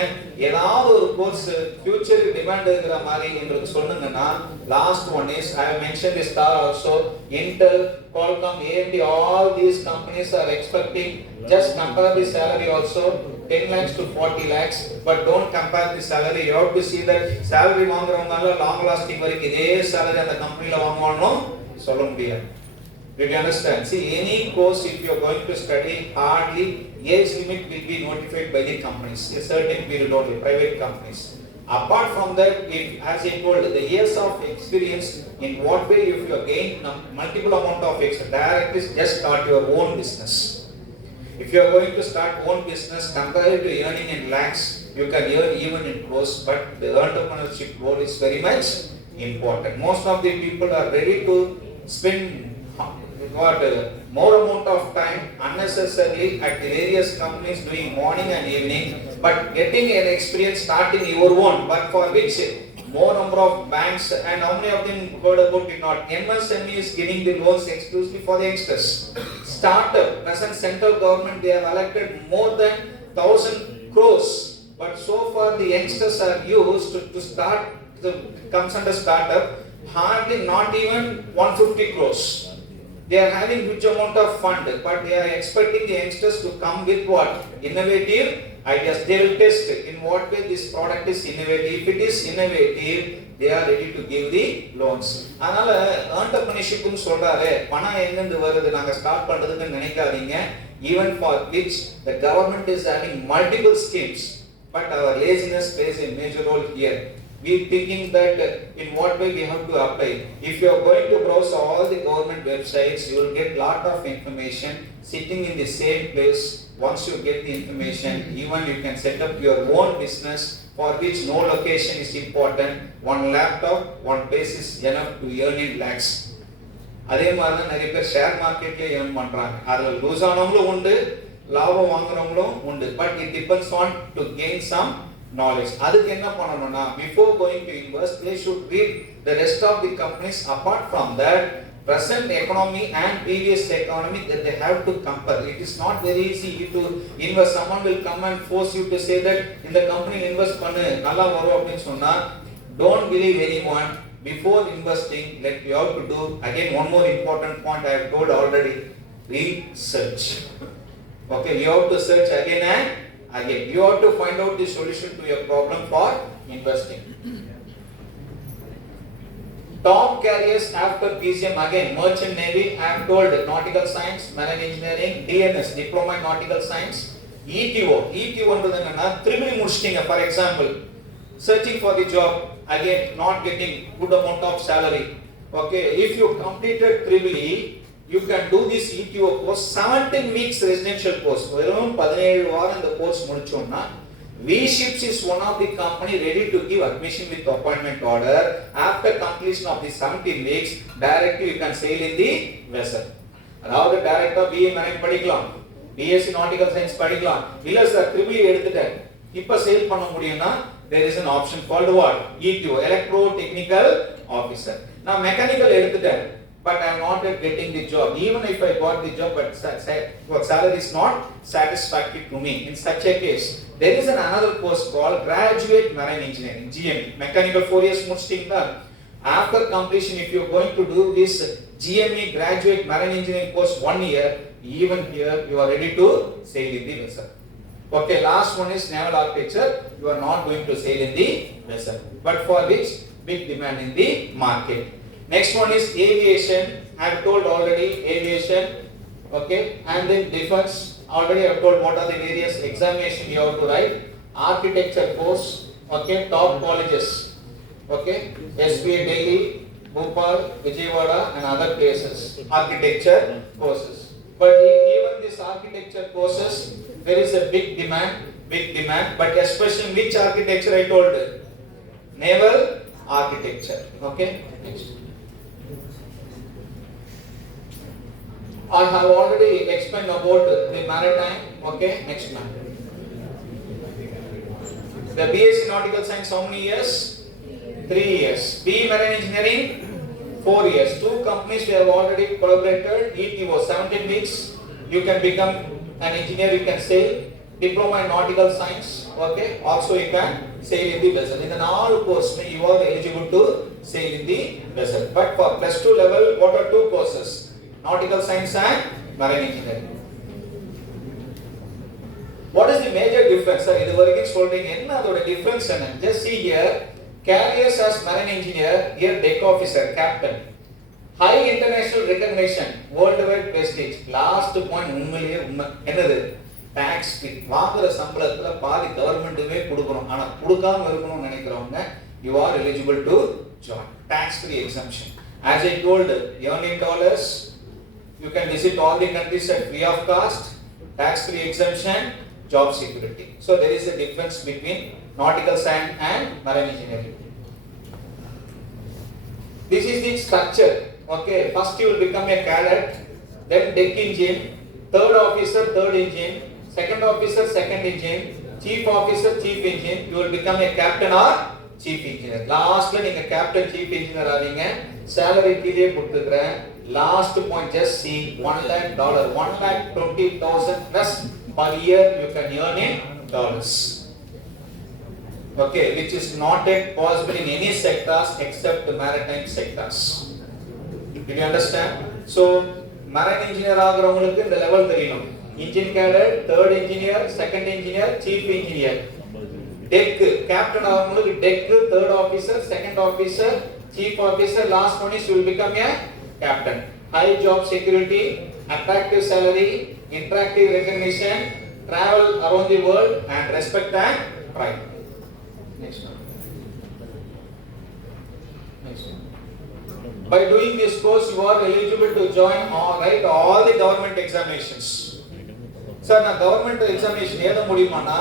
ஏதாவது ஒரு course future demand இருக்கிற மாதிரி எங்களுக்கு சொல்லுங்கன்னா, last one is I have mentioned the star also. Intel, Qualcomm, AMD, all these companies are expecting. Just compare the salary also, 10 lakhs to 40 lakhs, but don't compare the salary. You have to see that salary வாங்குறவங்கனால long lasting வரைக்கும் இதே salary அந்த கம்பெனில வாங்குவானோ சொல்ல முடியாது. Did you understand? See, any course if you are going to study, hardly age limit will be notified by the companies, a certain period only, private companies. Apart from that, if, as I told, the years of experience, in what way if you gain multiple amount of experience, directly just start your own business. If you are going to start own business, compared to earning in lakhs, you can earn even in crores, but the entrepreneurship role is very much important. Most of the people are ready to spend more amount of time unnecessarily at the various companies doing morning and evening, but getting an experience starting your own, but for which more number of banks, and how many of them heard about it not? MSME is giving the loans exclusively for the youngsters. Startup, present central government, they have allocated more than 1,000 crores, but so far the youngsters are used to start, comes under startup, hardly not even 150 crores. They are having huge amount of fund, but they are expecting the youngsters to come with what? Innovative ideas. They will test in what way this product is innovative. If it is innovative, they are ready to give the loans. அதனால entrepreneurship னு சொல்றாரு, பணம் எங்க இருந்து வருது நாங்க start பண்றதுக்கு நினைக்காதீங்க. Even for which the government is having multiple schemes, but our laziness plays a major role here. We thinking that in what way we have to apply. If you are going to browse all the government websites, you will get lot of information sitting in the same place. Once you get the information, even you can set up your own business for which no location is important. One laptop, one place is enough to earn in lakhs. அதே மாதிரி தான் நிறைய பேர் share மார்க்கெட்லயே earn பண்றாங்க. அதுல loose ஆனவங்களும் உண்டு, லாபம் வாங்குறவங்களும் உண்டு. But it depends on to gain some knowledge. அதுக்கு என்ன பண்ணணும்னா, before going to invest, they should read the rest of the companies. Apart from that, present economy and previous economy that they have to compare. It is not very easy to invest. Someone will come and force you to say that in the company invest பண்ணு நல்லா வரும் அப்படின்னு சொன்னா, don't believe anyone. Before investing, like you have to do, again one more important point I have told already, research. Okay, you have to search again and again. You have to find out the solution to your problem for investing. Top careers after PCM, again merchant navy, I am told nautical science, marine engineering, DNS, diploma in nautical science, ETO ன்றது என்னன்னா triple முடிச்சிட்டீங்க. For example, searching for the job, again not getting good amount of salary. Okay, if you completed triple E, you can do this ETO course, 17 weeks residential course. வெறும் 17 வாரம் இந்த course முடிச்சோம்னா, V-Ships is one of the company ready to give admission with appointment order. After completion of the 17 weeks, directly you can sail in the vessel. அதாவது டைரக்டா BA Marine படிக்கலாம், BSc Nautical Science படிக்கலாம். இல்ல sir triple எடுத்துட்டேன், இப்ப sale பண்ண முடியும்னா, there is an option called what? ETO, Electro Technical Officer. நான் மெக்கானிக்கல் எடுத்துட்டேன், but I am not getting the job. Even if I got the job, but salary is not satisfactory to me. In such a case, there is another course called Graduate Marine Engineering, GME. Mechanical 4 years முடிச்சிட்டீங்களா? After completion, if you are going to do this GME Graduate Marine Engineering course 1 year, even here you are ready to sail in the vessel. Okay, last one is naval architecture. You are not going to sail in the vessel, but for which big demand in the market. Next one is aviation. I have told already aviation. Okay, and then defense. Already I have told what are the various examination you have to write. Architecture course. Okay, top colleges. Okay, SBA Delhi, Bhopal, Vijayawada, and other places. Architecture courses. But even these architecture courses, there is a big demand. But especially which architecture I told? Naval architecture. Okay, next. I have already explained about the maritime. Okay, next one. The BSc Nautical Science, how many years? 3 years. B marine engineering 4 years. Two companies we have already collaborated. ETO 17 weeks. You can become an engineer. You can sail. Diploma in nautical science. Okay. Also you can sail in the vessel. In the 4 course, you are eligible to sail in the vessel. But for plus 2 level, what are 2 courses? Nautical science and marine engineering. What is the major difference? Sir, இது வரைக்கும் சொல்றீங்க என்ன அதோட difference என்ன? Just see here, carriers as marine engineer, here deck officer, captain. High international recognition, worldwide prestige. Last point உண்மையிலேயே உண்மை. என்னது? Tax free. வாங்குற சம்பளத்துல பாதி கவர்மெண்ட்டுமே கொடுக்கணும். ஆனா கொடுக்காம இருக்கணும்னு நினைக்கிறவங்க you are eligible to join. Tax free exemption. As I told, earn in dollars. You can visit all the countries at free of cost. Tax free exemption. Job security. So there is a difference between nautical science and marine engineering. This is the structure. Okay, first you will become a cadet, then deck engine, third officer, third engine, second officer, second engine, chief officer, chief engine. You will become a captain or chief engineer. Last la neenga captain, chief engineer aveenga. Salary kiliye kudukuren. Last point just see $1 lakh, $1,20,000 plus per year you can earn in dollars. Okay, which is not yet possible in any sectors except the maritime sectors. Did you understand? So, marine engineer ஆகுறவங்களுக்கு இந்த level தெரியணும். Engine cadet, third engineer, second engineer, chief engineer. Deck, captain ஆகுறவங்களுக்கு deck, third officer, second officer, chief officer, last one is you will become a captain. High job security, attractive salary, interactive recognition, travel around the world and respect and pride. Next one. Next one. By doing this course you are eligible to join all the government examinations. Sir, na government examination ஏத முடியுமானா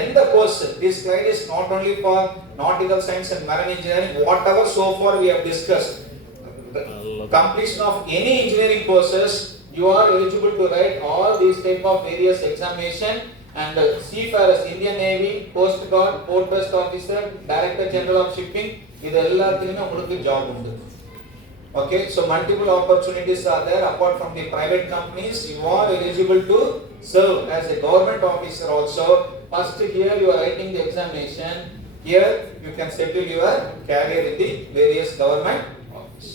எந்த course? This slide is not only for nautical science and marine engineering, whatever so far we have discussed. Completion of any engineering courses, you are eligible to write all these type of various examination and seafarers, Indian Navy, Coast Guard, Port Trust Officer, Director General of Shipping, இது எல்லாத்துலயுமே உங்களுக்கு job உண்டு. Okay, so multiple opportunities are there apart from the private companies. You are eligible to serve as a government officer also. First here you are writing the examination. Here you can settle your career in the various government office.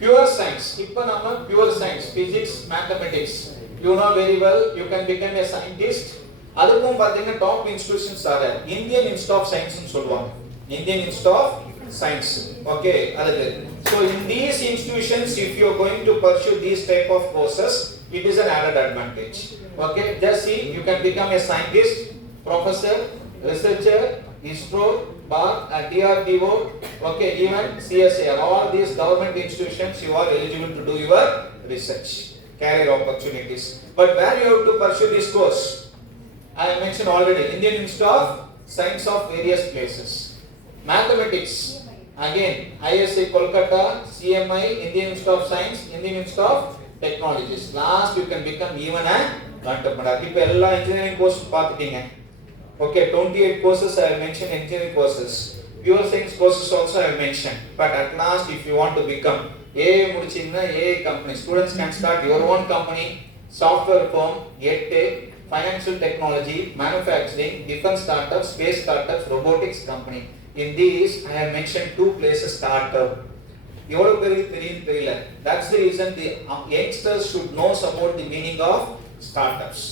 Pure science. இப்போ நாம pure science, physics, mathematics. You know very well. You can become a scientist. அதுக்கும் பாத்தீங்கன்னா top institutions are there. Indian Institute of Science னு சொல்லுவாங்க. Indian Institute of Science. Okay, அதுக்கு. So in these institutions, if you are going to pursue these type of courses, it is an added advantage. Okay, just see, you can become a scientist, professor, researcher, ISRO, BARC, and DRDO. Okay, even CSIR. All these government institutions, you are eligible to do your research, career opportunities. But where you have to pursue this course? I mentioned already, Indian Institute of Science of various places. Mathematics, again, ISA Kolkata, CMI, Indian Institute of Science, Indian Institute of Technologies. Last, you can become even an entrepreneur. இப்போ எல்லா engineering course பார்த்துட்டீங்க. Okay, 28 courses I have mentioned, engineering courses. Pure science courses also I have mentioned. But at last, if you want to become AA முடிச்சீங்கன்னா AA company, students can start your own company, software firm, EdTech, financial technology, manufacturing, defense startups, space startups, robotics company. In these, I have mentioned 2 places startup. எவ்வளவு பேருக்கு தெரியும் தெரியல. That's the reason the youngsters should know about the meaning of startups.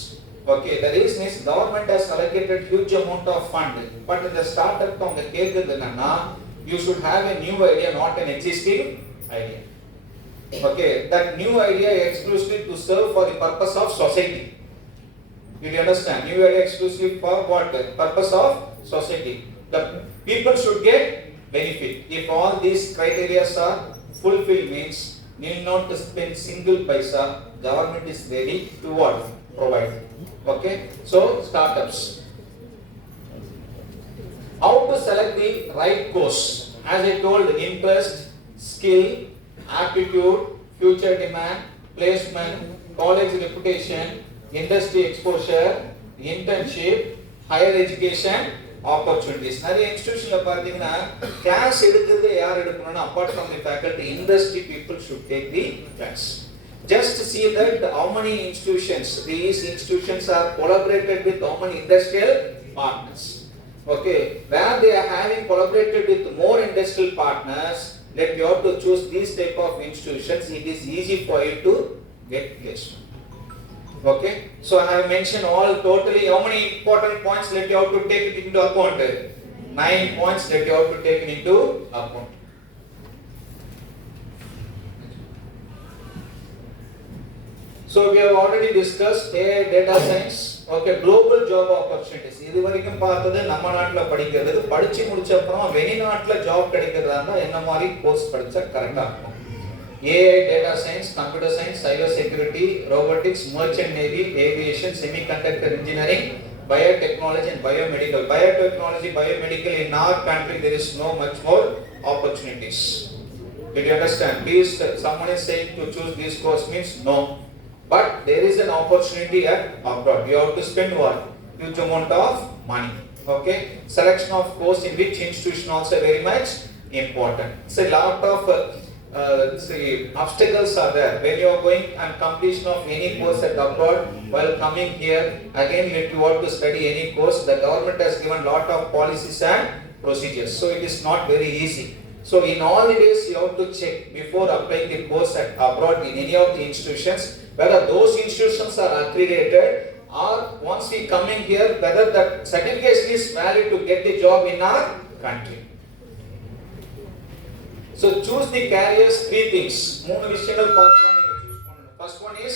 Okay, the reason is government has allocated huge amount of fund. But in the startup அவங்க கேக்குறது என்னன்னா, you should have a new idea, not an existing idea. Okay, that new idea exclusively to serve for the purpose of society. Did you understand? New idea exclusively for what? Purpose of society. The people should get benefit. If all these criteria are fulfilled, means need not to spend single paisa. Government is ready to what? Provide. Okay. So startups. How to select the right course? As I told, interest, skill, aptitude, future demand, placement, college reputation, industry exposure, internship, higher education, opportunities. நிறைய இன்ஸ்டிடியூஷன்ல பார்த்தீங்கன்னா class எடுக்கிறது யார் எடுக்கணும்னா apart from the faculty, industry people should take the class. Just see that how many institutions, these institutions are collaborated with how many industrial partners. Okay, where they are having collaborated with more industrial partners, that you have to choose these type of institutions, it is easy for you to get placement. Okay, so I have mentioned all totally how many important points that you have to take it into account. 9 points that you have to take it into account. So we have already discussed AI, data science. Okay, global job opportunities. இது வரைக்கும் பார்த்தது நம்ம நாட்டுல படிக்கிறது, படிச்சு முடிச்ச அப்புறம் வெளிநாட்டுல ஜாப் கிடைக்கிறதா இருந்தா என்ன மாதிரி கோர்ஸ் படிச்சா கரெக்டா இருக்கும். AI, data science, computer science, cyber security, robotics, merchant navy, aviation, semiconductor engineering, biotechnology and biomedical. Biotechnology, biomedical in our country there is no much more opportunities. Did you understand? Please, someone is saying to choose this course means no. But there is an opportunity at abroad. You have to spend what? Huge amount of money. Okay? Selection of course in which institution also very much important. So a lot of obstacles are there. When you are going and completion of any course at abroad, while coming here, again if you want to study any course, the government has given lot of policies and procedures. So it is not very easy. So in all the ways you have to check before applying the course at abroad in any of the institutions, whether those institutions are accredited or once we coming here, whether that certification is valid to get the job in our country. So choose the careers, 3 things. 3 விஷயங்கள் பார்த்தா நீங்க choose பண்ணணும். First one is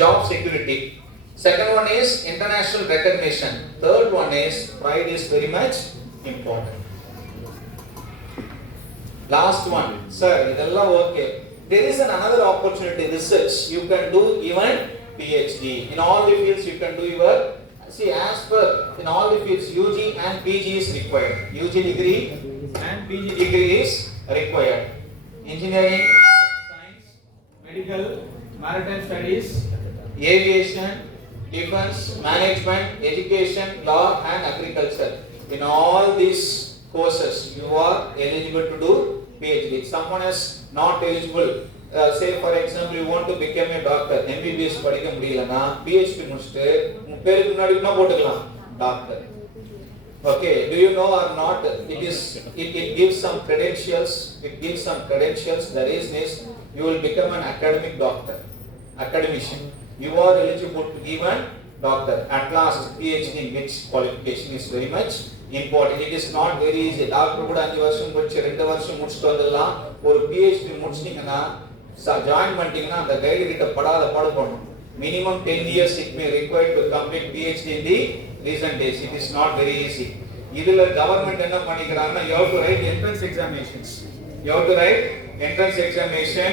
job security. Second one is international recognition. Third one is pride is very much important. Last one, sir, இதெல்லாம் okay. There is another opportunity, research. You can do even PhD. In all the fields you can do your, see as per in all the fields UG and PG is required. UG degree and PG degree is required. Engineering, science, medical, maritime studies, aviation, defense, management, education, law and agriculture. In all these courses you are eligible to do PhD. Someone is not eligible, say for example you want to become a doctor, MBBS படிக்க முடியலனா PhD முடிச்சிட்டு உங்க பேருக்கு முன்னாடி என்ன போட்டுக்கலாம் doctor. Okay, do you know or not, it gives some credentials, the reason is you will become an academic doctor, academician. You are eligible to give a doctor. At last PhD which qualification is very much important. It is not very easy. Doctor கூட 5 வருஷம் முடிச்சு 2 வருஷம் முடிச்சிட்டு வந்துடலாம். ஒரு PhD முடிச்சிட்டீங்கன்னா join பண்ணிட்டீங்கன்னா அந்த guide கிட்ட படாத பாடு பண்ணணும். Minimum 10 years it may require to complete PhD in the recent days. It is not very easy. இதுல கவர்மெண்ட் என்ன பண்ணிக்கிறாங்கன்னா you have to write entrance examinations. You have to write entrance examination.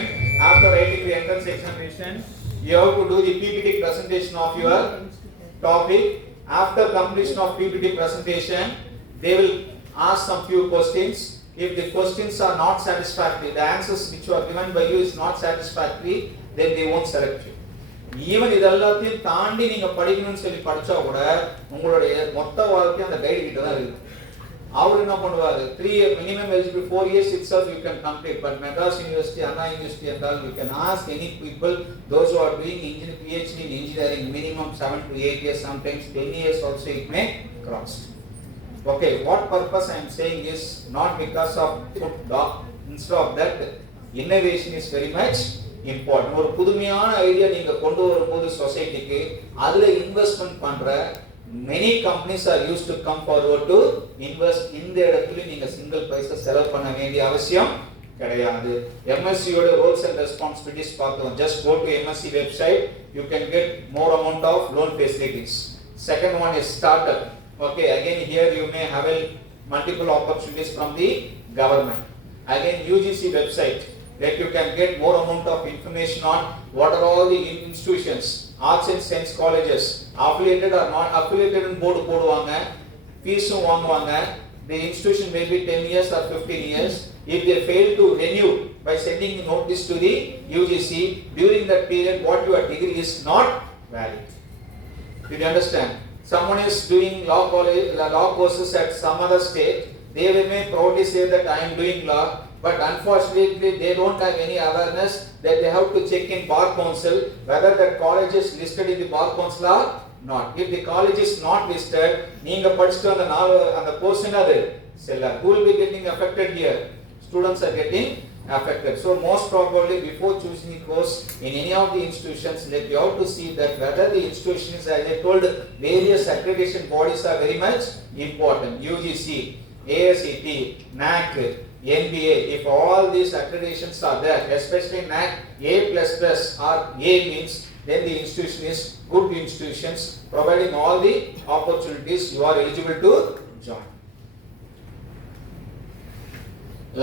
After writing the entrance examination, you have to do the PPT presentation of your topic. After completion of PPT presentation, they will ask some few questions. If the questions are not satisfactory, the answers which are given by you is not satisfactory, then they won't select you. Even இதெல்லாத்தையும் தாண்டி நீங்க படிக்கணும்னு சொல்லி படிச்சா கூட உங்களுடைய மொத்த வாழ்க்கை அந்த கைடு கிட்ட தான் இருக்கு. அவர் என்ன பண்ணுவாரு, 3 years minimum eligible, 4 years itself you can complete. But Madras University, Anna University and all, you can ask any people, those who are doing PhD in engineering, minimum 7 to 8 years, sometimes 10 years also it may cross. Okay, what purpose I am saying is not because of food dog. Instead of that, innovation is very much important. ஒரு புதுமையான idea நீங்க கொண்டு வரும்போது சொசைட்டிக்கு அதுல investment பண்ற many companies are used to come forward to invest. இந்த இடத்துல நீங்க சிங்கிள் பைசா செலவு பண்ண வேண்டிய அவசியம் கிடையாது. MSc யோட roles and responsibilities பார்த்தோம். Just go to MSc website, you can get more amount of loan facilities. Second one is startup. Okay, again here you may have multiple opportunities from the government. Again UGC website, that you can get more amount of information on what are all the institutions, arts and science colleges, affiliated or not affiliated in board போடுவாங்க, feesum வாங்குவாங்க. The institution may be 10 years or 15 years. If they fail to renew by sending notice to the UGC, during that period what your degree is not valid. Did you understand? someone is doing law college, law courses at some other state, they will may proudly say that I am doing law, but unfortunately they don't have any awareness that they have to check in bar council whether that college is listed in the bar council or not. If the college is not listed, நீங்க படிச்சிட்டு அந்த course என்னது செல்ல. Who will be getting affected here? Students are getting affected. So most probably before choosing a course in any of the institutions, you have to see that whether the institution is, as I told, various accreditation bodies are very much important. UGC, ASET, NAC, NBA, if all these accreditations are there, especially NAC A++ or A means, then the institution is good institutions providing all the opportunities you are eligible to join.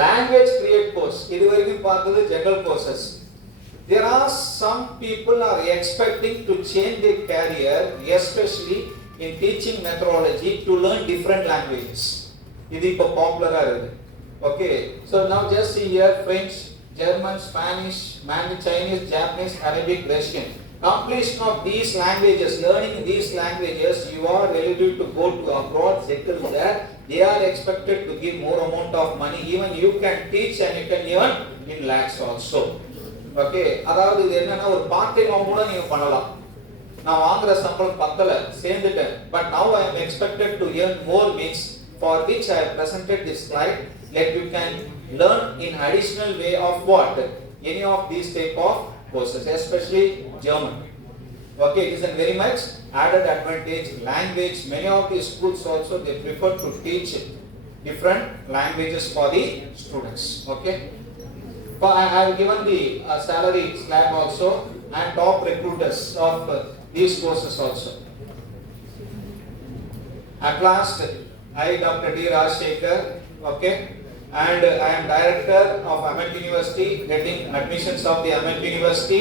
Language create course, இதுவரைக்கும் பார்த்தது general courses. There are some people are expecting to change their career, especially in teaching methodology, to learn different languages. இது இப்போ பாப்புலரா இருக்கு. Okay, so now just see here: French, German, Spanish, Mandarin, Chinese, Japanese, Arabic, Russian. Completion of these languages, learning these languages, you are eligible to go to abroad, settle there. They are expected to give more amount of money. Even you can teach and you can earn in lakhs also. Okay, அதாவது இது என்னன்னா ஒரு part time கூட நீங்க பண்ணலாம். நான் வாங்குற சம்பளம் பத்தல சேர்ந்துட்டேன், but now I am expected to earn more means for which I have presented this slide. Like you can learn in additional way of what? Any of these type of courses, especially German. Okay, it is a very much added advantage. Language, many of the schools also they prefer to teach different languages for the students. Okay, but I have given the salary slab also and top recruiters of these courses also. At last, I, Dr. D. Rajshekhar, okay, and I am director of Ahmed University, getting admissions of the Ahmed University.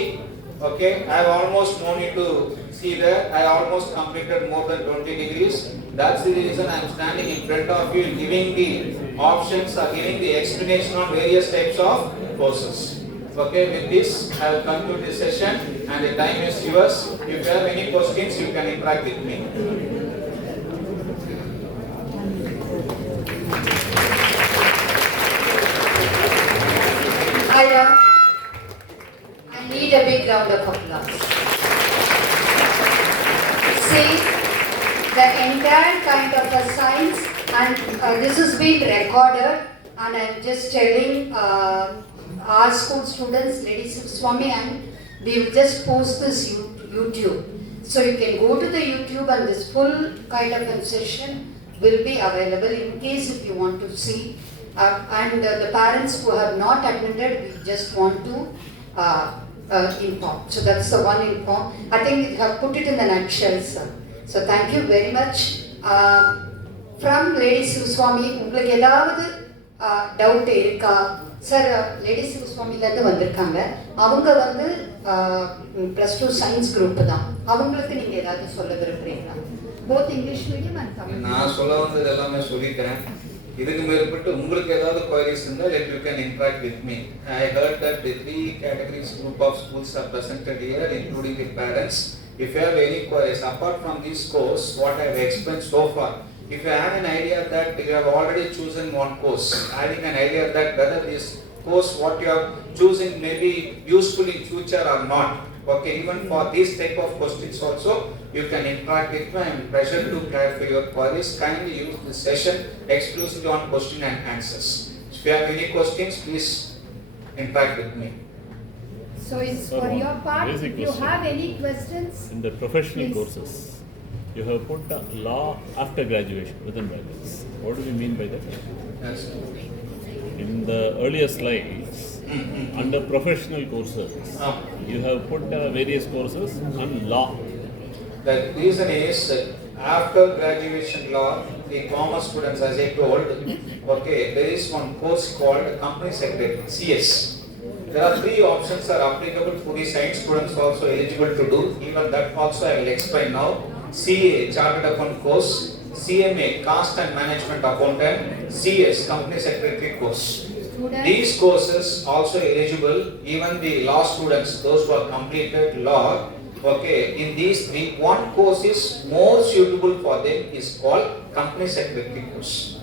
Okay, I have almost no need to see there. I almost completed more than 20 degrees. That's the reason I am standing in front of you, giving the options or giving the explanation on various types of courses. Okay, with this I will conclude this session and the time is yours. If you have any questions, you can interact with me. I need a big round of applause. See, the entire kind of a science, and this is being recorded, and I'm just telling our school students, Lady Swami, and we will just post this YouTube. So you can go to the YouTube and this full kind of a session will be available in case if you want to see. And the parents who have not attended, we just want to inform. So that's the one inform. I think you have put it in the nutshell, sir. So thank you very much. From Lady Sivaswamy, உங்களுக்கு ஏதாவது doubt இருக்கா? Sir lady சிவஸ்வாமிலேருந்து வந்திருக்காங்க. அவங்க வந்து +2 science group தான். அவங்களுக்கு நீங்கள் ஏதாவது சொல்ல விரும்புகிறீங்களா? Both English medium and Tamil. நான் சொல்ல வந்தது எல்லாமே சொல்லிட்டேன். இதுக்கு மேற்பட்டு உங்களுக்கு ஏதாவது queries இருந்தால் you can interact with me. I heard that the 3 categories group of schools are presented here, including the parents. If you have any queries apart from this course, what I have explained so far, if you have an idea that you have already chosen one course, having an idea that whether this course what you are choosing may be useful in future or not, okay, even for these type of questions also you can interact with me. I am present to clarify your queries. Kindly use this session exclusively on question and answers. If you have any questions, please interact with me. So it's for your part. If you have any questions, in the professional please. courses, you have put law after graduation within brackets. What do we mean by that? Yes. In the earlier slides, under professional courses, you have put various courses on law. The reason is after graduation law, the commerce students, as I told, okay, there is one course called company secretary, CS. There are 3 options are applicable for the science students also eligible to do. Even that also I will explain now. CA, Chartered Account course, CMA, Cost and Management Accountant, CS, Company Secretary course. Students. These courses also eligible, even the law students, those who have completed law, Okay, in these three, one course is more suitable for them is called company secretary course.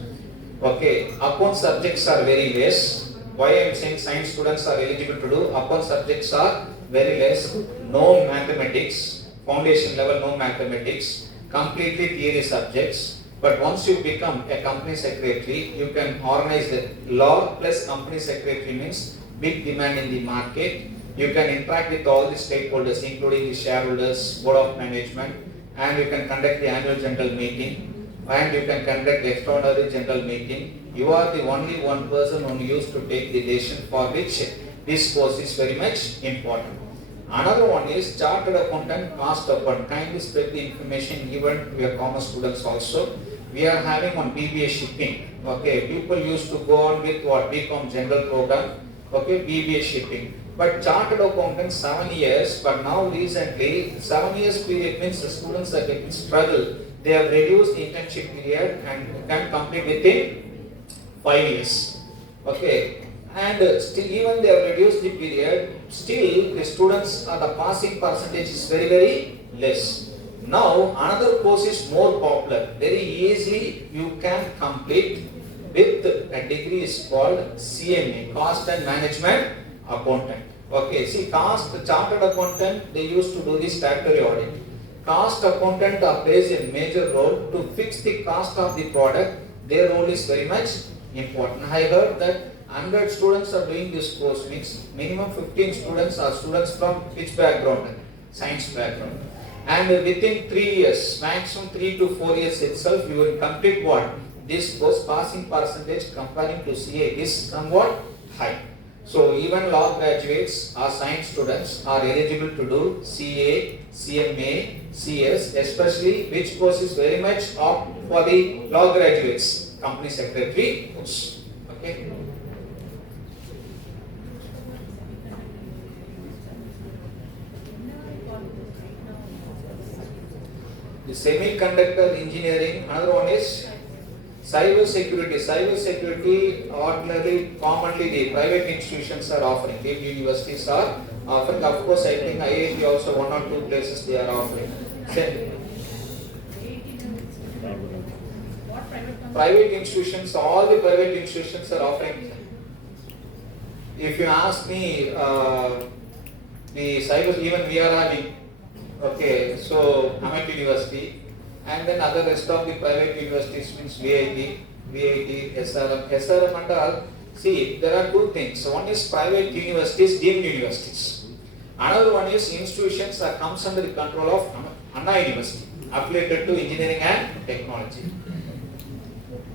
Okay, upon subjects are very less. Why I am saying science students are eligible to do? Upon subjects are very less. No mathematics, foundation level no mathematics, completely theory subjects. But once you become a company secretary, you can organize the law plus company secretary means big demand in the market. You can interact with all the stakeholders, including the shareholders, board of management, and you can conduct the annual general meeting, and you can conduct the extraordinary general meeting. You are the only one person who used to take the decision, for which this course is very much important. Another one is chartered accountant, cost accountant. Kindly spread the information given to your commerce students also. We are having on BBA shipping. Okay, people used to go on with what BCom general program. Okay, BBA shipping. But chartered accountant 7 years, but now recently 7 years period means the students are getting struggle. They have reduced the internship period and can complete within 5 years. Okay, and still even they have reduced the period, still the students are the passing percentage is very less. Now another course is more popular, very easily you can complete with a degree is called CMA, Cost and Management Accountant. Okay, see, chartered accountant, they used to do the statutory audit. Cost accountant plays a major role to fix the cost of the product. Their role is very much important. I heard that 100 students are doing this course, means minimum 15 students are students from which background? Science background. And within 3 years, maximum 3 to 4 years itself, you will complete what? This course passing percentage comparing to CA is somewhat high. So even law graduates or science students are eligible to do CA, CMA, CS, especially which course is very much up for the law graduates, company secretary course. Okay. The semiconductor engineering, another one is cyber security. Cyber security, ordinarily, commonly the private institutions are offering, the universities are offering. Of course, I think IIT also 1 or 2 places they are offering. Private institutions, all the private institutions are offering. If you ask me, the cyber, even we are having, okay, so Ahmed University, and then other rest of the private universities means VIT, SRM and all. See, there are two things. One is private universities, deemed universities. Another one is institutions that comes under the control of Anna University, affiliated to engineering and technology.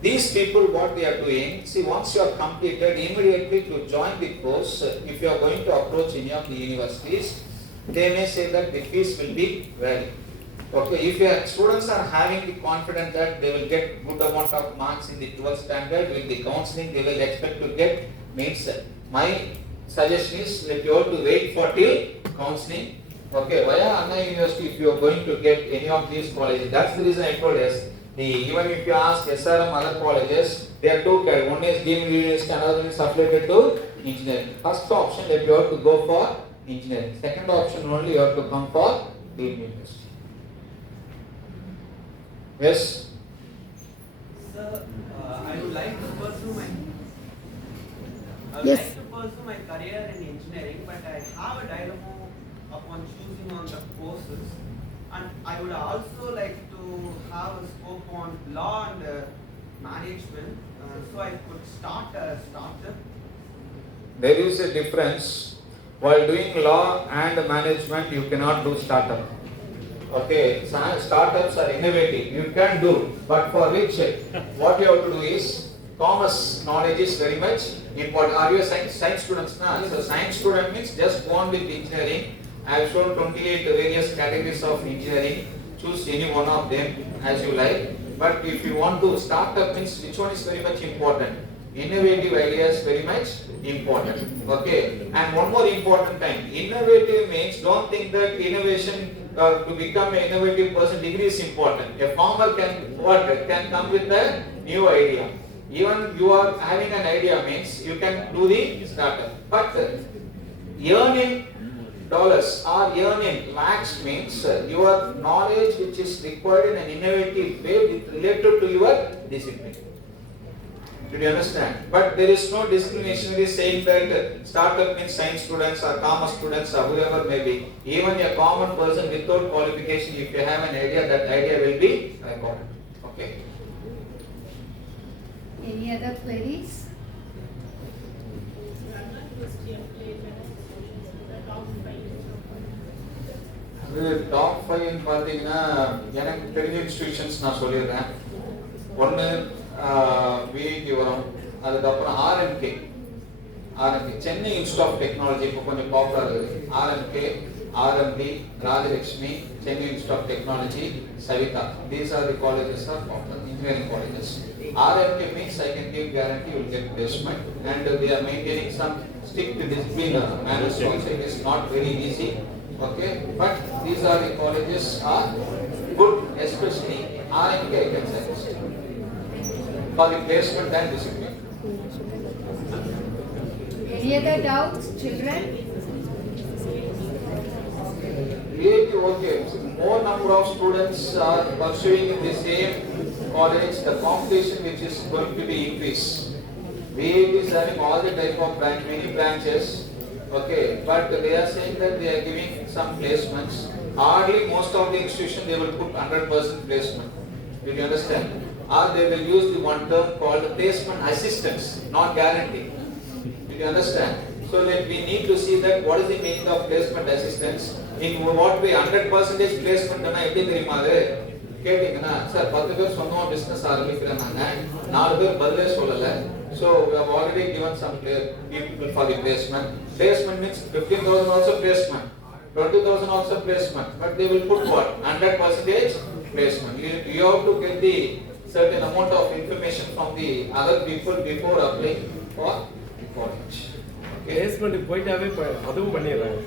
These people, what they are doing, see, once you are completed, immediately to join the course, if you are going to approach any of the universities, they may say that the fees will be varied. Okay, if your students are having the confidence that they will get good amount of marks in the 12th standard, with the counseling they will expect to get means. My suggestion is that you have to wait for till counseling. Okay, via Anna University, if you are going to get any of these colleges, that's the reason I told us. Even if you ask SRM other colleges, there are two kinds. One is deemed university, another one is affiliated to engineering. First option that you have to go for engineering. Second option only you have to come for deemed university. Yes. Sir, I would like to pursue my Yes. career in engineering, but I have a dilemma upon choosing on the courses, and I would also like to have a scope on law and management, so I could start a startup. There is a difference. While doing law and management, you cannot do startup. Okay, startups are innovative, you can do, but for which what you have to do is commerce knowledge is very much important. Are you a science students now? So science student means just go on with engineering. I have shown 28 various categories of engineering. Choose any one of them as you like. But if you want to startup means which one is very much important? Innovative ideas very much important. Okay, and one more important thing. Innovative means don't think that innovation. To become an innovative person, degree is important. A farmer can come with a new idea. Even you are having an idea means you can do the startup. But earning dollars or earning lakhs means your knowledge which is required in an innovative way with related to your discipline. Did you understand? But there is no discrimination saying that startup means science students or commerce students or whoever may be. Even a common person without qualification, if you have an idea, that idea will be recorded. Okay. Any other queries? Top 5 பார்த்தீங்கன்னா எனக்கு தெரிஞ்ச institutions நான் சொல்லிடுறேன். ஒன்று VIT வரும், அதுக்கப்புறம் RMK Chennai institute of technology இப்போ கொஞ்சம் பாப்புலர் இருக்குது. RMK, RMP, Rajalakshmi, Chennai institute of technology, Saveetha. These are the colleges are popular engineering colleges. RMK means I can give guarantee you will get placement, and they are maintaining some strict discipline manners also. It is not very easy. Okay, but these are the colleges are good, especially RMK I can suggest for the placement and discipline. Any other doubts, children? Okay, more number of students are pursuing in the same college, the competition which is going to be increased. VIT is having all the type of many branches. Okay, but they are saying that they are giving some placements. Hardly most of the institution they will put 100% placement. Did you understand? Or they will use the one term called placement assistance, not guarantee. Did you understand? So that we need to see that what is the meaning of placement assistance. In what way 100% placement na எப்படி தெரியுமா அது கேட்டிங்கனா sir 10 பேர் சொந்தமா business ஆரம்பிக்கறாங்க 4 பேர் பதிலே சொல்லல. So we have already given some people for the placement. Placement means 15,000 also placement, 20,000 also placement, but they will put what 100% placement. You have to get the certain amount of information from the other people before applying for college. Placement போய்ட்டாவே அதுவும் பண்ணிடுறாங்க.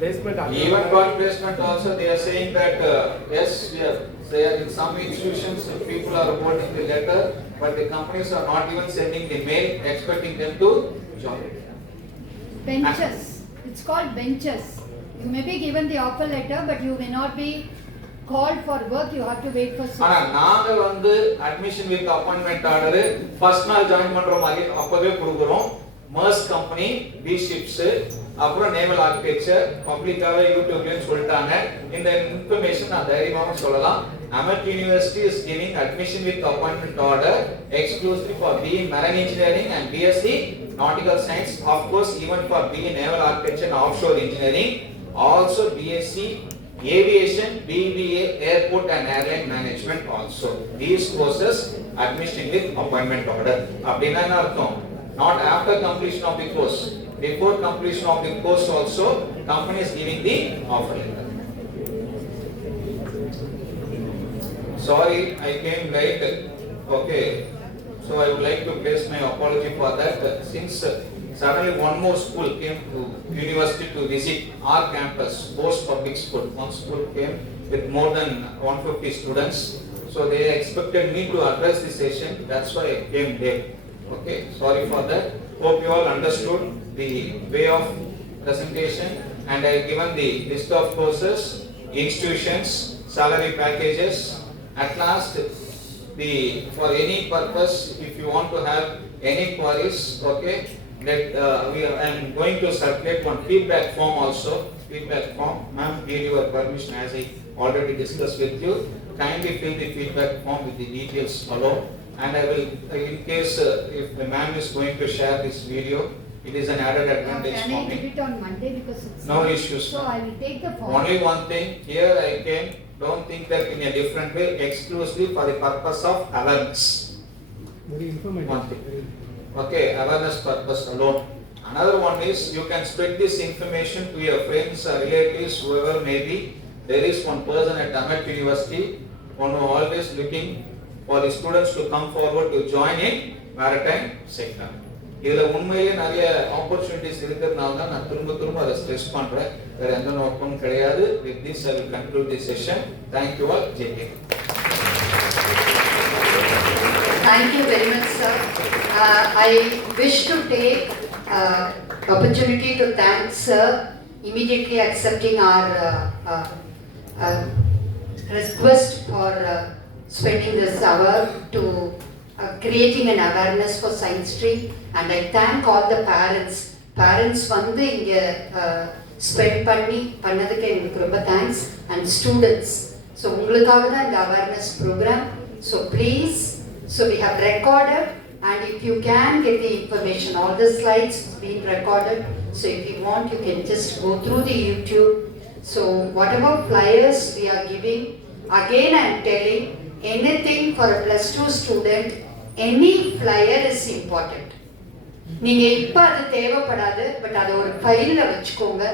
Placement even for placement also they are saying that yes they are in some institutions people are reporting the letter, but the companies are not even sending the mail expecting them to join. Benches. It's called benches. You may be given the offer letter, but you may not be called for work. You have to wait for 6 ஆனா நாங்க வந்து admission with appointment order first நாள் join பண்ற மாதிரி அப்பவே கொடுக்குறோம். MERS company, B ships, அப்புறம் naval architecture பப்ளிக்காவே யூடியூப்லயும் சொல்லிட்டாங்க. இந்த இன்ஃபர்மேஷன் நான் தைரியமாக சொல்லலாம். American university is giving admission with appointment order exclusive for BE Marine Engineering and BSc Nautical Science, of course even for BE Naval Architecture and Offshore Engineering, also BSc Aviation, BBA Airport and Airline Management also. These courses admission with appointment order. அப்படினா என்ன அர்த்தம்? Not after completion of the course, before completion of the course also company is giving the offer letter. Sorry, I came late. Okay, so I would like to place my apology for that. Since suddenly one more school came to university to visit our campus, Bose Public School. One school came with more than 150 students, so they expected me to address the session. That's why I came late. Okay, sorry for that. Hope you all understood the way of presentation, and I have given the list of courses, institutions, salary packages. At last, for any purpose, if you want to have any queries, okay, I am going to circulate one feedback form also. Feedback form, ma'am, give your permission as I already discussed with you. Kindly fill the feedback form with the details below. And I will, in case if the ma'am is going to share this video, it is an added advantage Can for I me. give it on Monday because it's No issues. So I will take the form. Only one thing, here I came, don't think that in a different way, exclusively for the purpose of awareness. Very informative. One thing. Okay, awareness purpose alone. Another one is you can spread this information to your friends or relatives, whoever may be. There is one person at Ahmed University, one who always looking for the students to come forward to join in maritime sector. இதுல உண்மையிலேயே நிறைய opportunities இருக்கிறதுனால தான் நான் திரும்ப அதை stress பண்றேன். வேற எந்த நோக்கமும் கிடையாது. With this I will conclude this session. Thank you all. JK. Thank you very much, sir. I wish to take opportunity to thank sir. immediately accepting our request for spending this hour to creating an awareness for science stream, and I thank all the parents. Parents வந்து இங்க spend பண்ணதுக்கு எனக்கு ரொம்ப thanks, and students. So உங்களுக்காக தான் இந்த awareness program. So please, so we have recorded, and if you can get the information, all the slides being recorded. So if you want, you can just go through the YouTube. So whatever flyers we are giving, again I am telling, anything for a +2 student, any flyer is important. நீங்க இப்ப அது தேவைப்படாது, but அதை ஒரு ஃபைல்ல வச்சுக்கோங்க.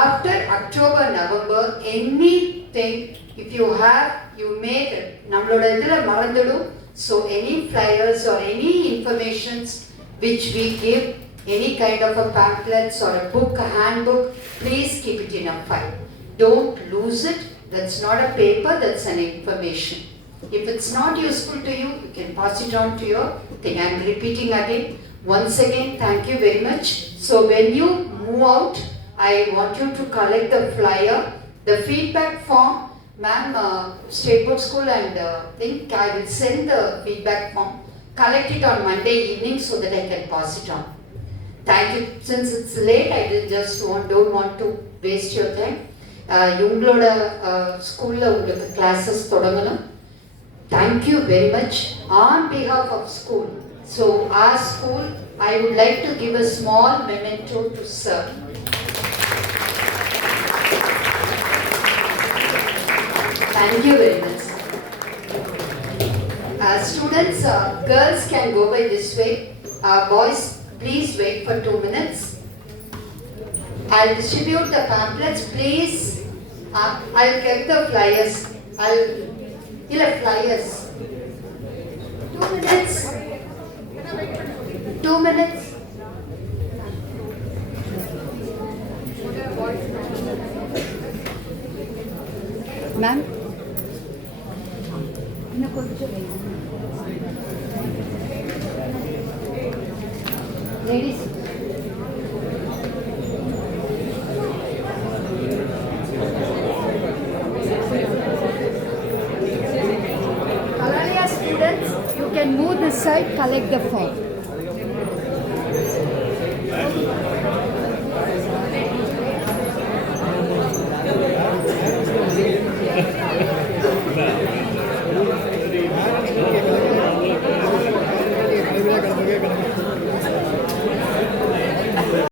After October November anything if you have, you make it, நம்மளோட இதுல மறந்துடும். So any flyers or any informations which we give, any kind of a pamphlets or a book, a handbook, please keep it in a file. Don't lose it. That's not a paper, that's an information. If it's not useful to you, you can pass it on to your thing. I'm repeating again. Once again, thank you very much. So when you move out, I want you to collect the flyer, the feedback form. Ma'am, State Board School and think I will send the feedback form. Collect it on Monday evening so that I can pass it on. Thank you. Since it's late, I don't want to waste your time. உங்களோட ஸ்கூல்ல உங்களுக்கு classes தொடங்கணும். Thank you very much on behalf of school. So our school, I would like to give a small memento to sir. Thank you very much. Students, girls can go by this way. Boys, please wait for 2 minutes. I'll distribute the pamphlets, please. I'll get the flyers. Flyers. 2 minutes. 2 minutes. Ma'am? இன்னும் கொஞ்சம் ladies. Students, you can move this side, collect the form.